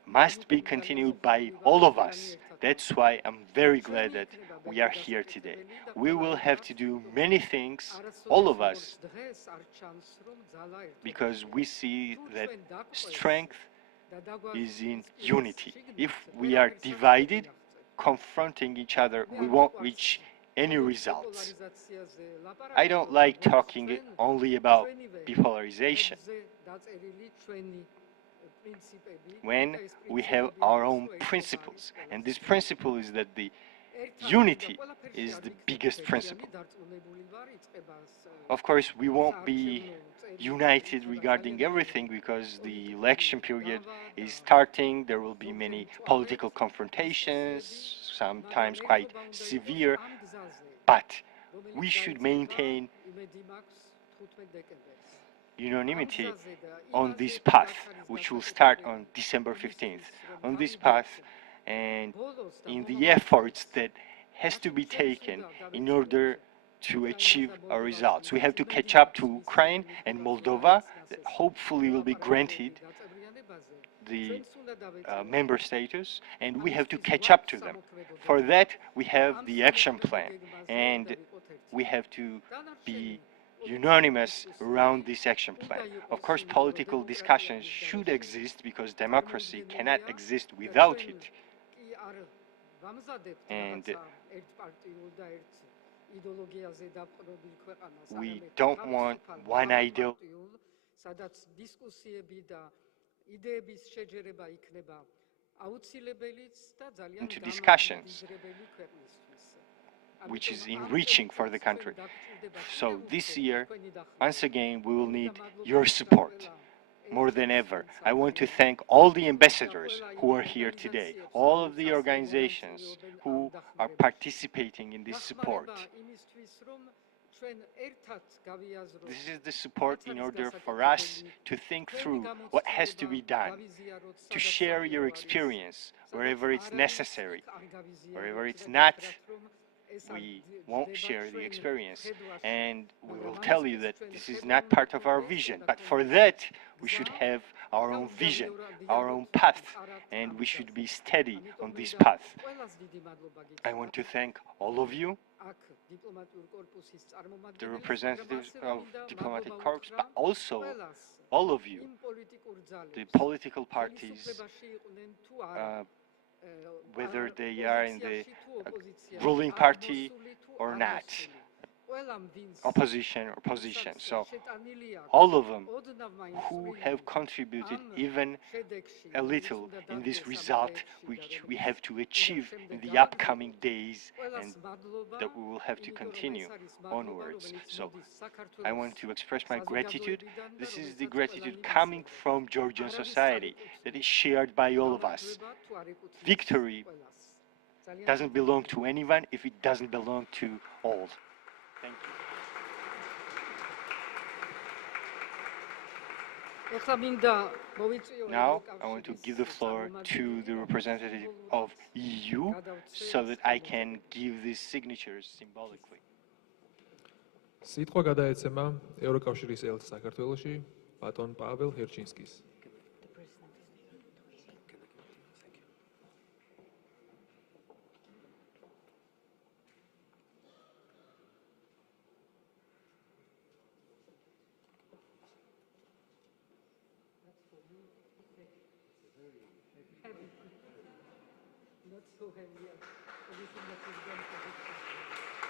must be continued by all of us. That's why I'm very glad that we are here today. We will have to do many things, all of us, because we see that strength is in unity. If we are divided, confronting each other, we won't reach any results. I don't like talking only about bipolarization. When we have our own principles, and this principle is that the unity is the biggest principle. Of course, we won't be united regarding everything because the election period is starting. There will be many political confrontations, sometimes quite severe, but we should maintain unanimity on this path, which will start on December 15th. On this path and in the efforts that has to be taken in order to achieve our results. We have to catch up to Ukraine and Moldova that hopefully will be granted the member status, and we have to catch up to them. For that, we have the action plan, and we have to be unanimous around this action plan. Of course, political discussions should exist because democracy cannot exist without it. And we don't want one ideal into discussions, which is enriching for the country. So this year, once again, we will need your support more than ever. I want to thank all the ambassadors who are here today, all of the organizations who are participating in this support. This is the support in order for us to think through what has to be done, to share your experience wherever it's necessary. Wherever it's not, we won't share the experience, and we will tell you that this is not part of our vision. But for that, we should have our own vision, our own path, and we should be steady on this path. I want to thank all of you, the representatives of Diplomatic Corps, but also all of you, the political parties, whether they are in the ruling party or not, opposition or position. So all of them who have contributed even a little in this result which we have to achieve in the upcoming days and that we will have to continue onwards. So I want to express my gratitude. This is the gratitude coming from Georgian society that is shared by all of us. Victory doesn't belong to anyone if it doesn't belong to all. Thank you. Now, I want to give the floor to the representative of EU so that I can give these signatures symbolically. სიტყვა გადაეცემა ევროკავშირის ელჩს საქართველოში, ბატონ პაվել ჰერჩინსკის. Not so heavy, everything that is done for this.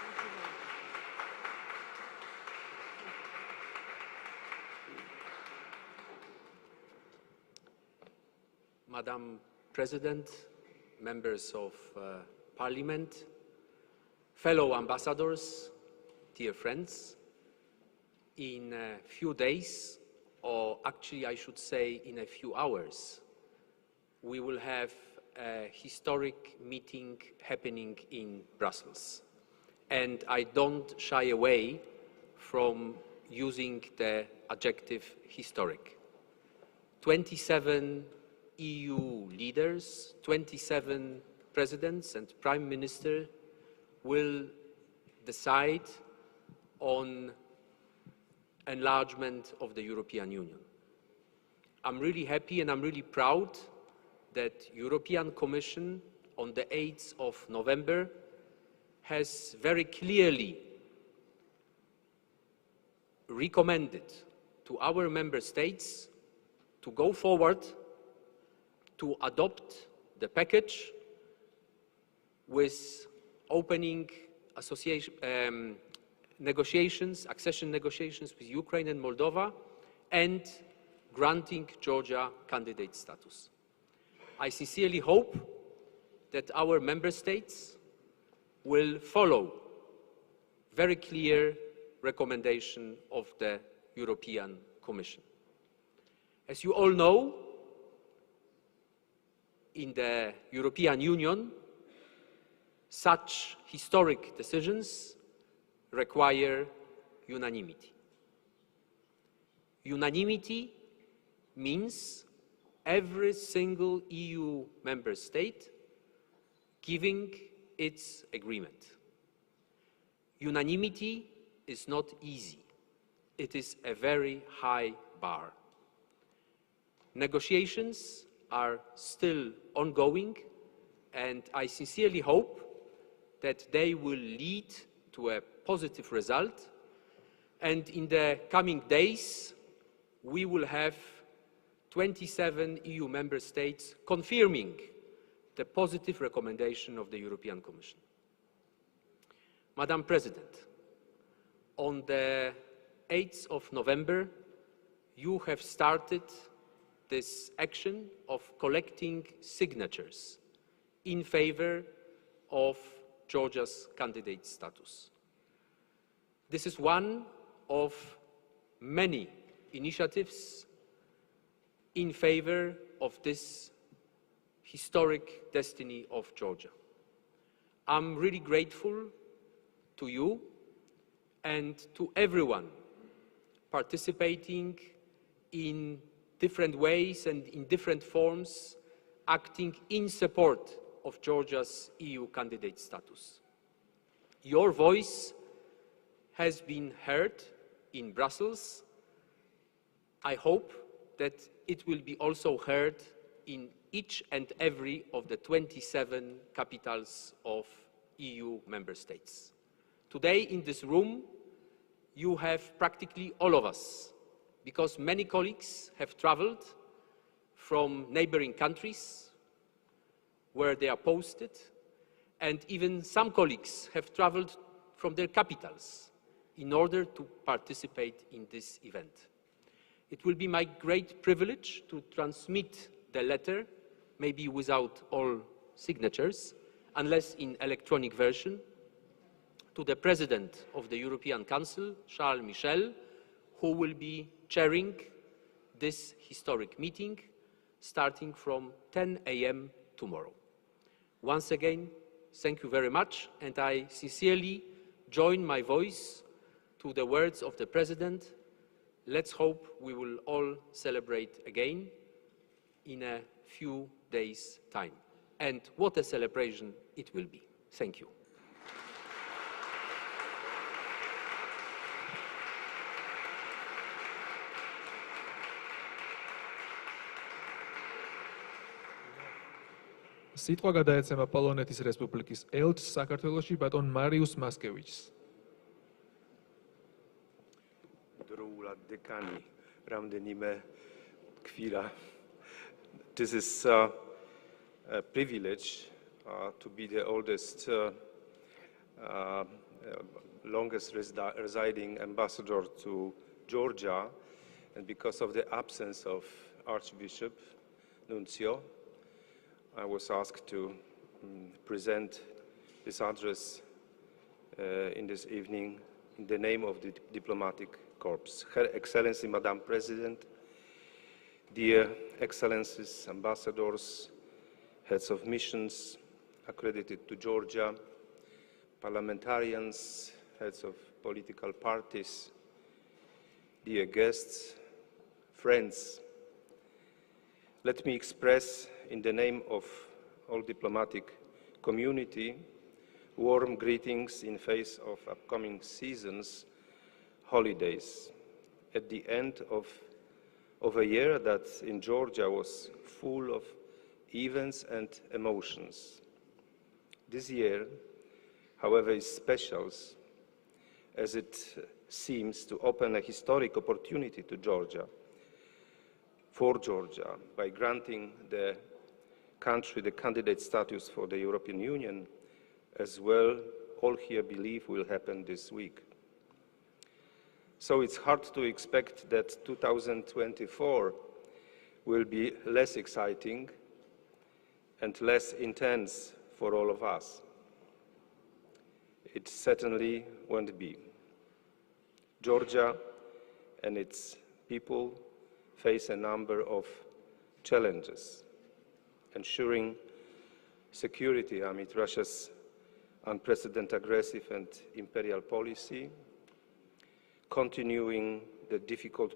Thank you very much. Madam President, members of Parliament, fellow ambassadors, dear friends, in a few days, or actually I should say in a few hours, we will have a historic meeting happening in Brussels. And I don't shy away from using the adjective historic. 27 EU leaders, 27 presidents and prime ministers will decide on enlargement of the European Union. I'm really happy and I'm really proud that European Commission on the 8th of November has very clearly recommended to our member states to go forward to adopt the package with opening negotiations, accession negotiations with Ukraine and Moldova, and granting Georgia candidate status. I sincerely hope that our member states will follow very clear recommendation of the European Commission. As you all know, in the European Union, such historic decisions require unanimity. Unanimity means every single EU member state giving its agreement. Unanimity is not easy. It is a very high bar. Negotiations are still ongoing, and I sincerely hope that they will lead to a positive result, and in the coming days we will have 27 EU member states confirming the positive recommendation of the European Commission. Madam President, on the 8th of November, you have started this action of collecting signatures in favor of Georgia's candidate status. This is one of many initiatives in favor of this historic destiny of Georgia. I'm really grateful to you and to everyone participating in different ways and in different forms, acting in support of Georgia's EU candidate status. Your voice has been heard in Brussels. I hope that it will be also heard in each and every of the 27 capitals of EU member states. Today in this room, you have practically all of us, because many colleagues have traveled from neighboring countries where they are posted, and even some colleagues have traveled from their capitals in order to participate in this event. It will be my great privilege to transmit the letter, maybe without all signatures, unless in electronic version, to the President of the European Council, Charles Michel, who will be chairing this historic meeting starting from 10 a.m. tomorrow. Once again, thank you very much, and I sincerely join my voice to the words of the President, let's hope we will all celebrate again in a few days' time. And what a celebration it will be. Thank you. სიტყვა გადაეცემა პოლონეთის რესპუბლიკის ელჩს საქართველოში ბატონ მარიუს მასკევიჩს. დროულად დეკანი რამდენიმე კვირა. This is a privilege to be the oldest, longest residing ambassador to Georgia, and because of the absence of Archbishop Nuncio, I was asked to present this address in this evening in the name of the Diplomatic Corps. Her Excellency, Madam President, dear Excellencies, ambassadors, heads of missions accredited to Georgia, parliamentarians, heads of political parties, dear guests, friends, let me express in the name of all diplomatic community warm greetings in face of upcoming seasons, holidays, at the end of a year that in Georgia was full of events and emotions. This year, however, is special as it seems to open a historic opportunity to Georgia, for Georgia, by granting the country the candidate status for the European Union, as well, all here believe will happen this week. So it's hard to expect that 2024 will be less exciting and less intense for all of us. It certainly won't be. Georgia and its people face a number of challenges. Ensuring security amid Russia's unprecedented aggressive and imperial policy, continuing the difficult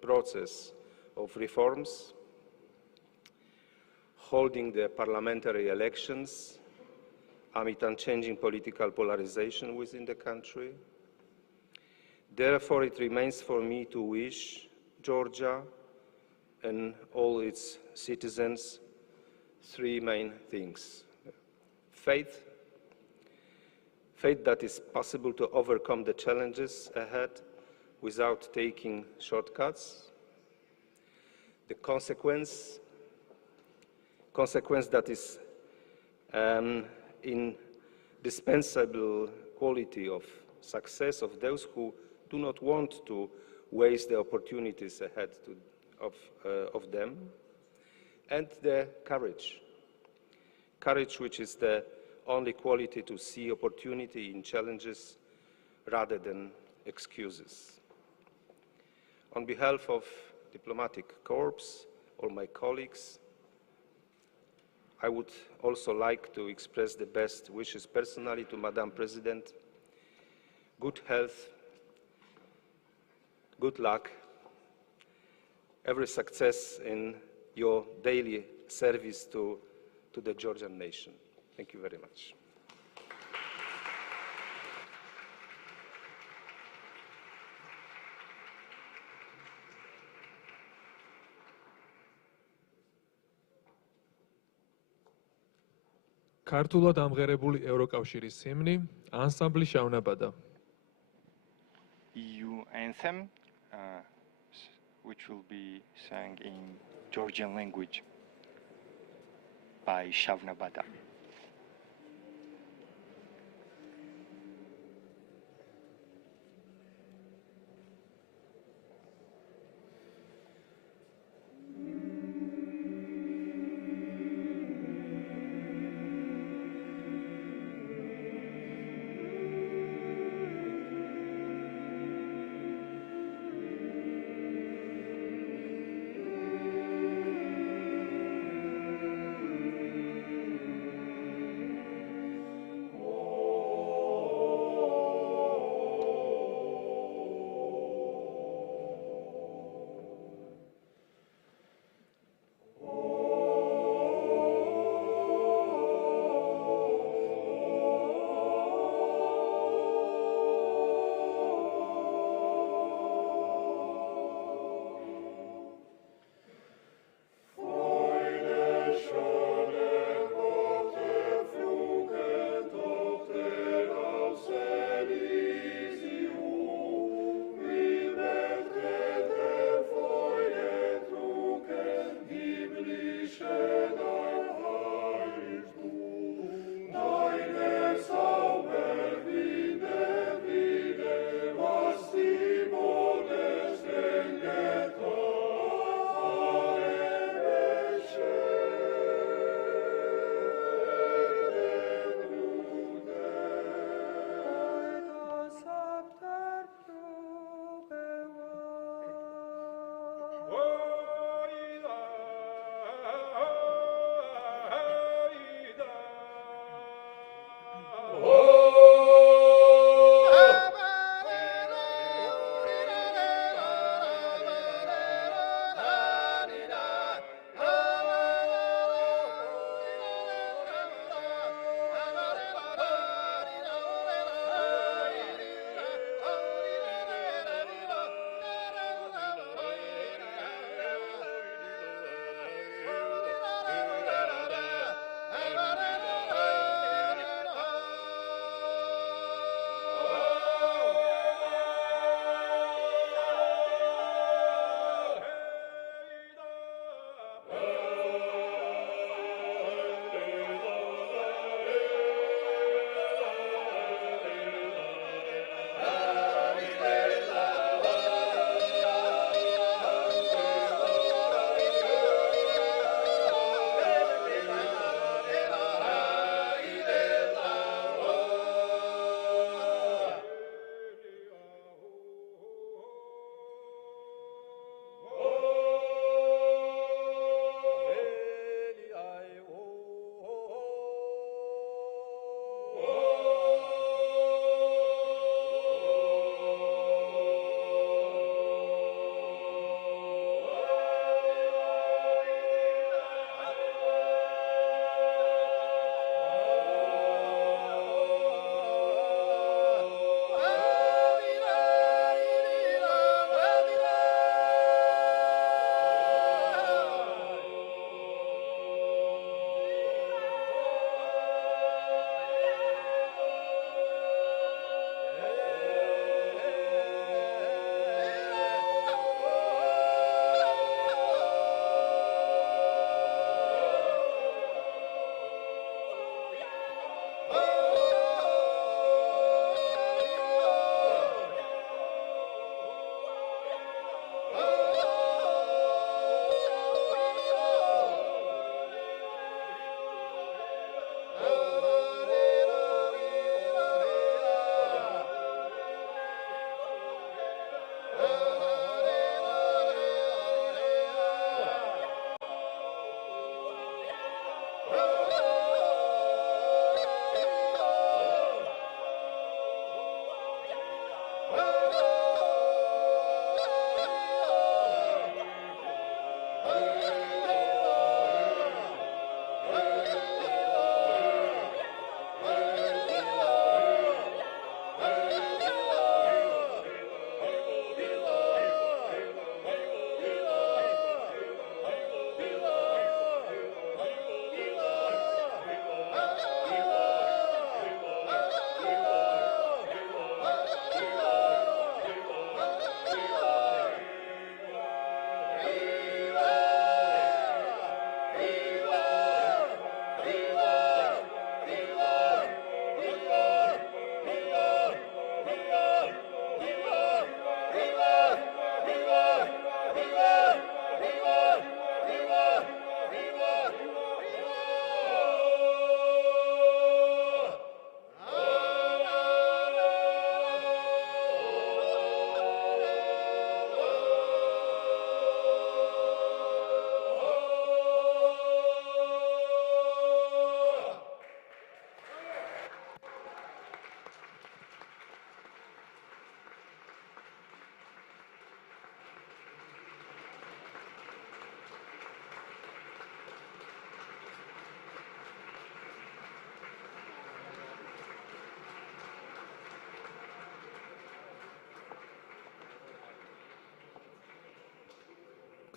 process of reforms, holding the parliamentary elections amid unchanging political polarization within the country. Therefore, it remains for me to wish Georgia and all its citizens three main things. Faith that is possible to overcome the challenges ahead without taking shortcuts. The consequence that is indispensable quality of success of those who do not want to waste the opportunities ahead of them. And the courage which is the only quality to see opportunity in challenges rather than excuses. On behalf of Diplomatic Corps, all my colleagues, I would also like to express the best wishes personally to Madam President. Good health, good luck, every success in your daily service to the Georgian nation. Thank you very much. ქართულად ამღერებული ევროკავშირის ჰიმნი, ანსამბლი შავნაბადა. EU anthem, which will be sung in Georgian language by Shavnabada.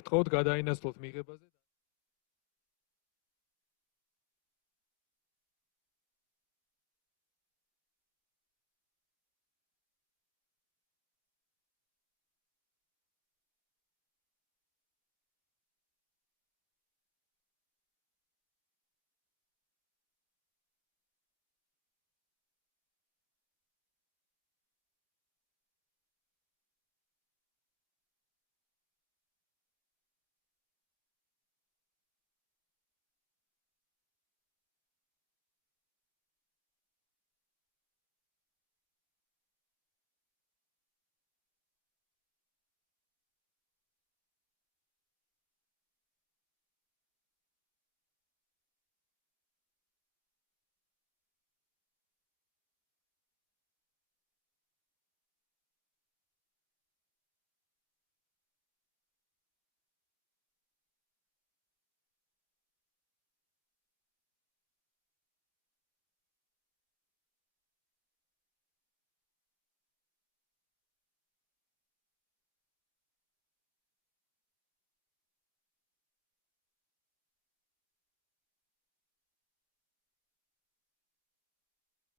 გთხოვთ გადაინაცვლოთ მიღებაზე.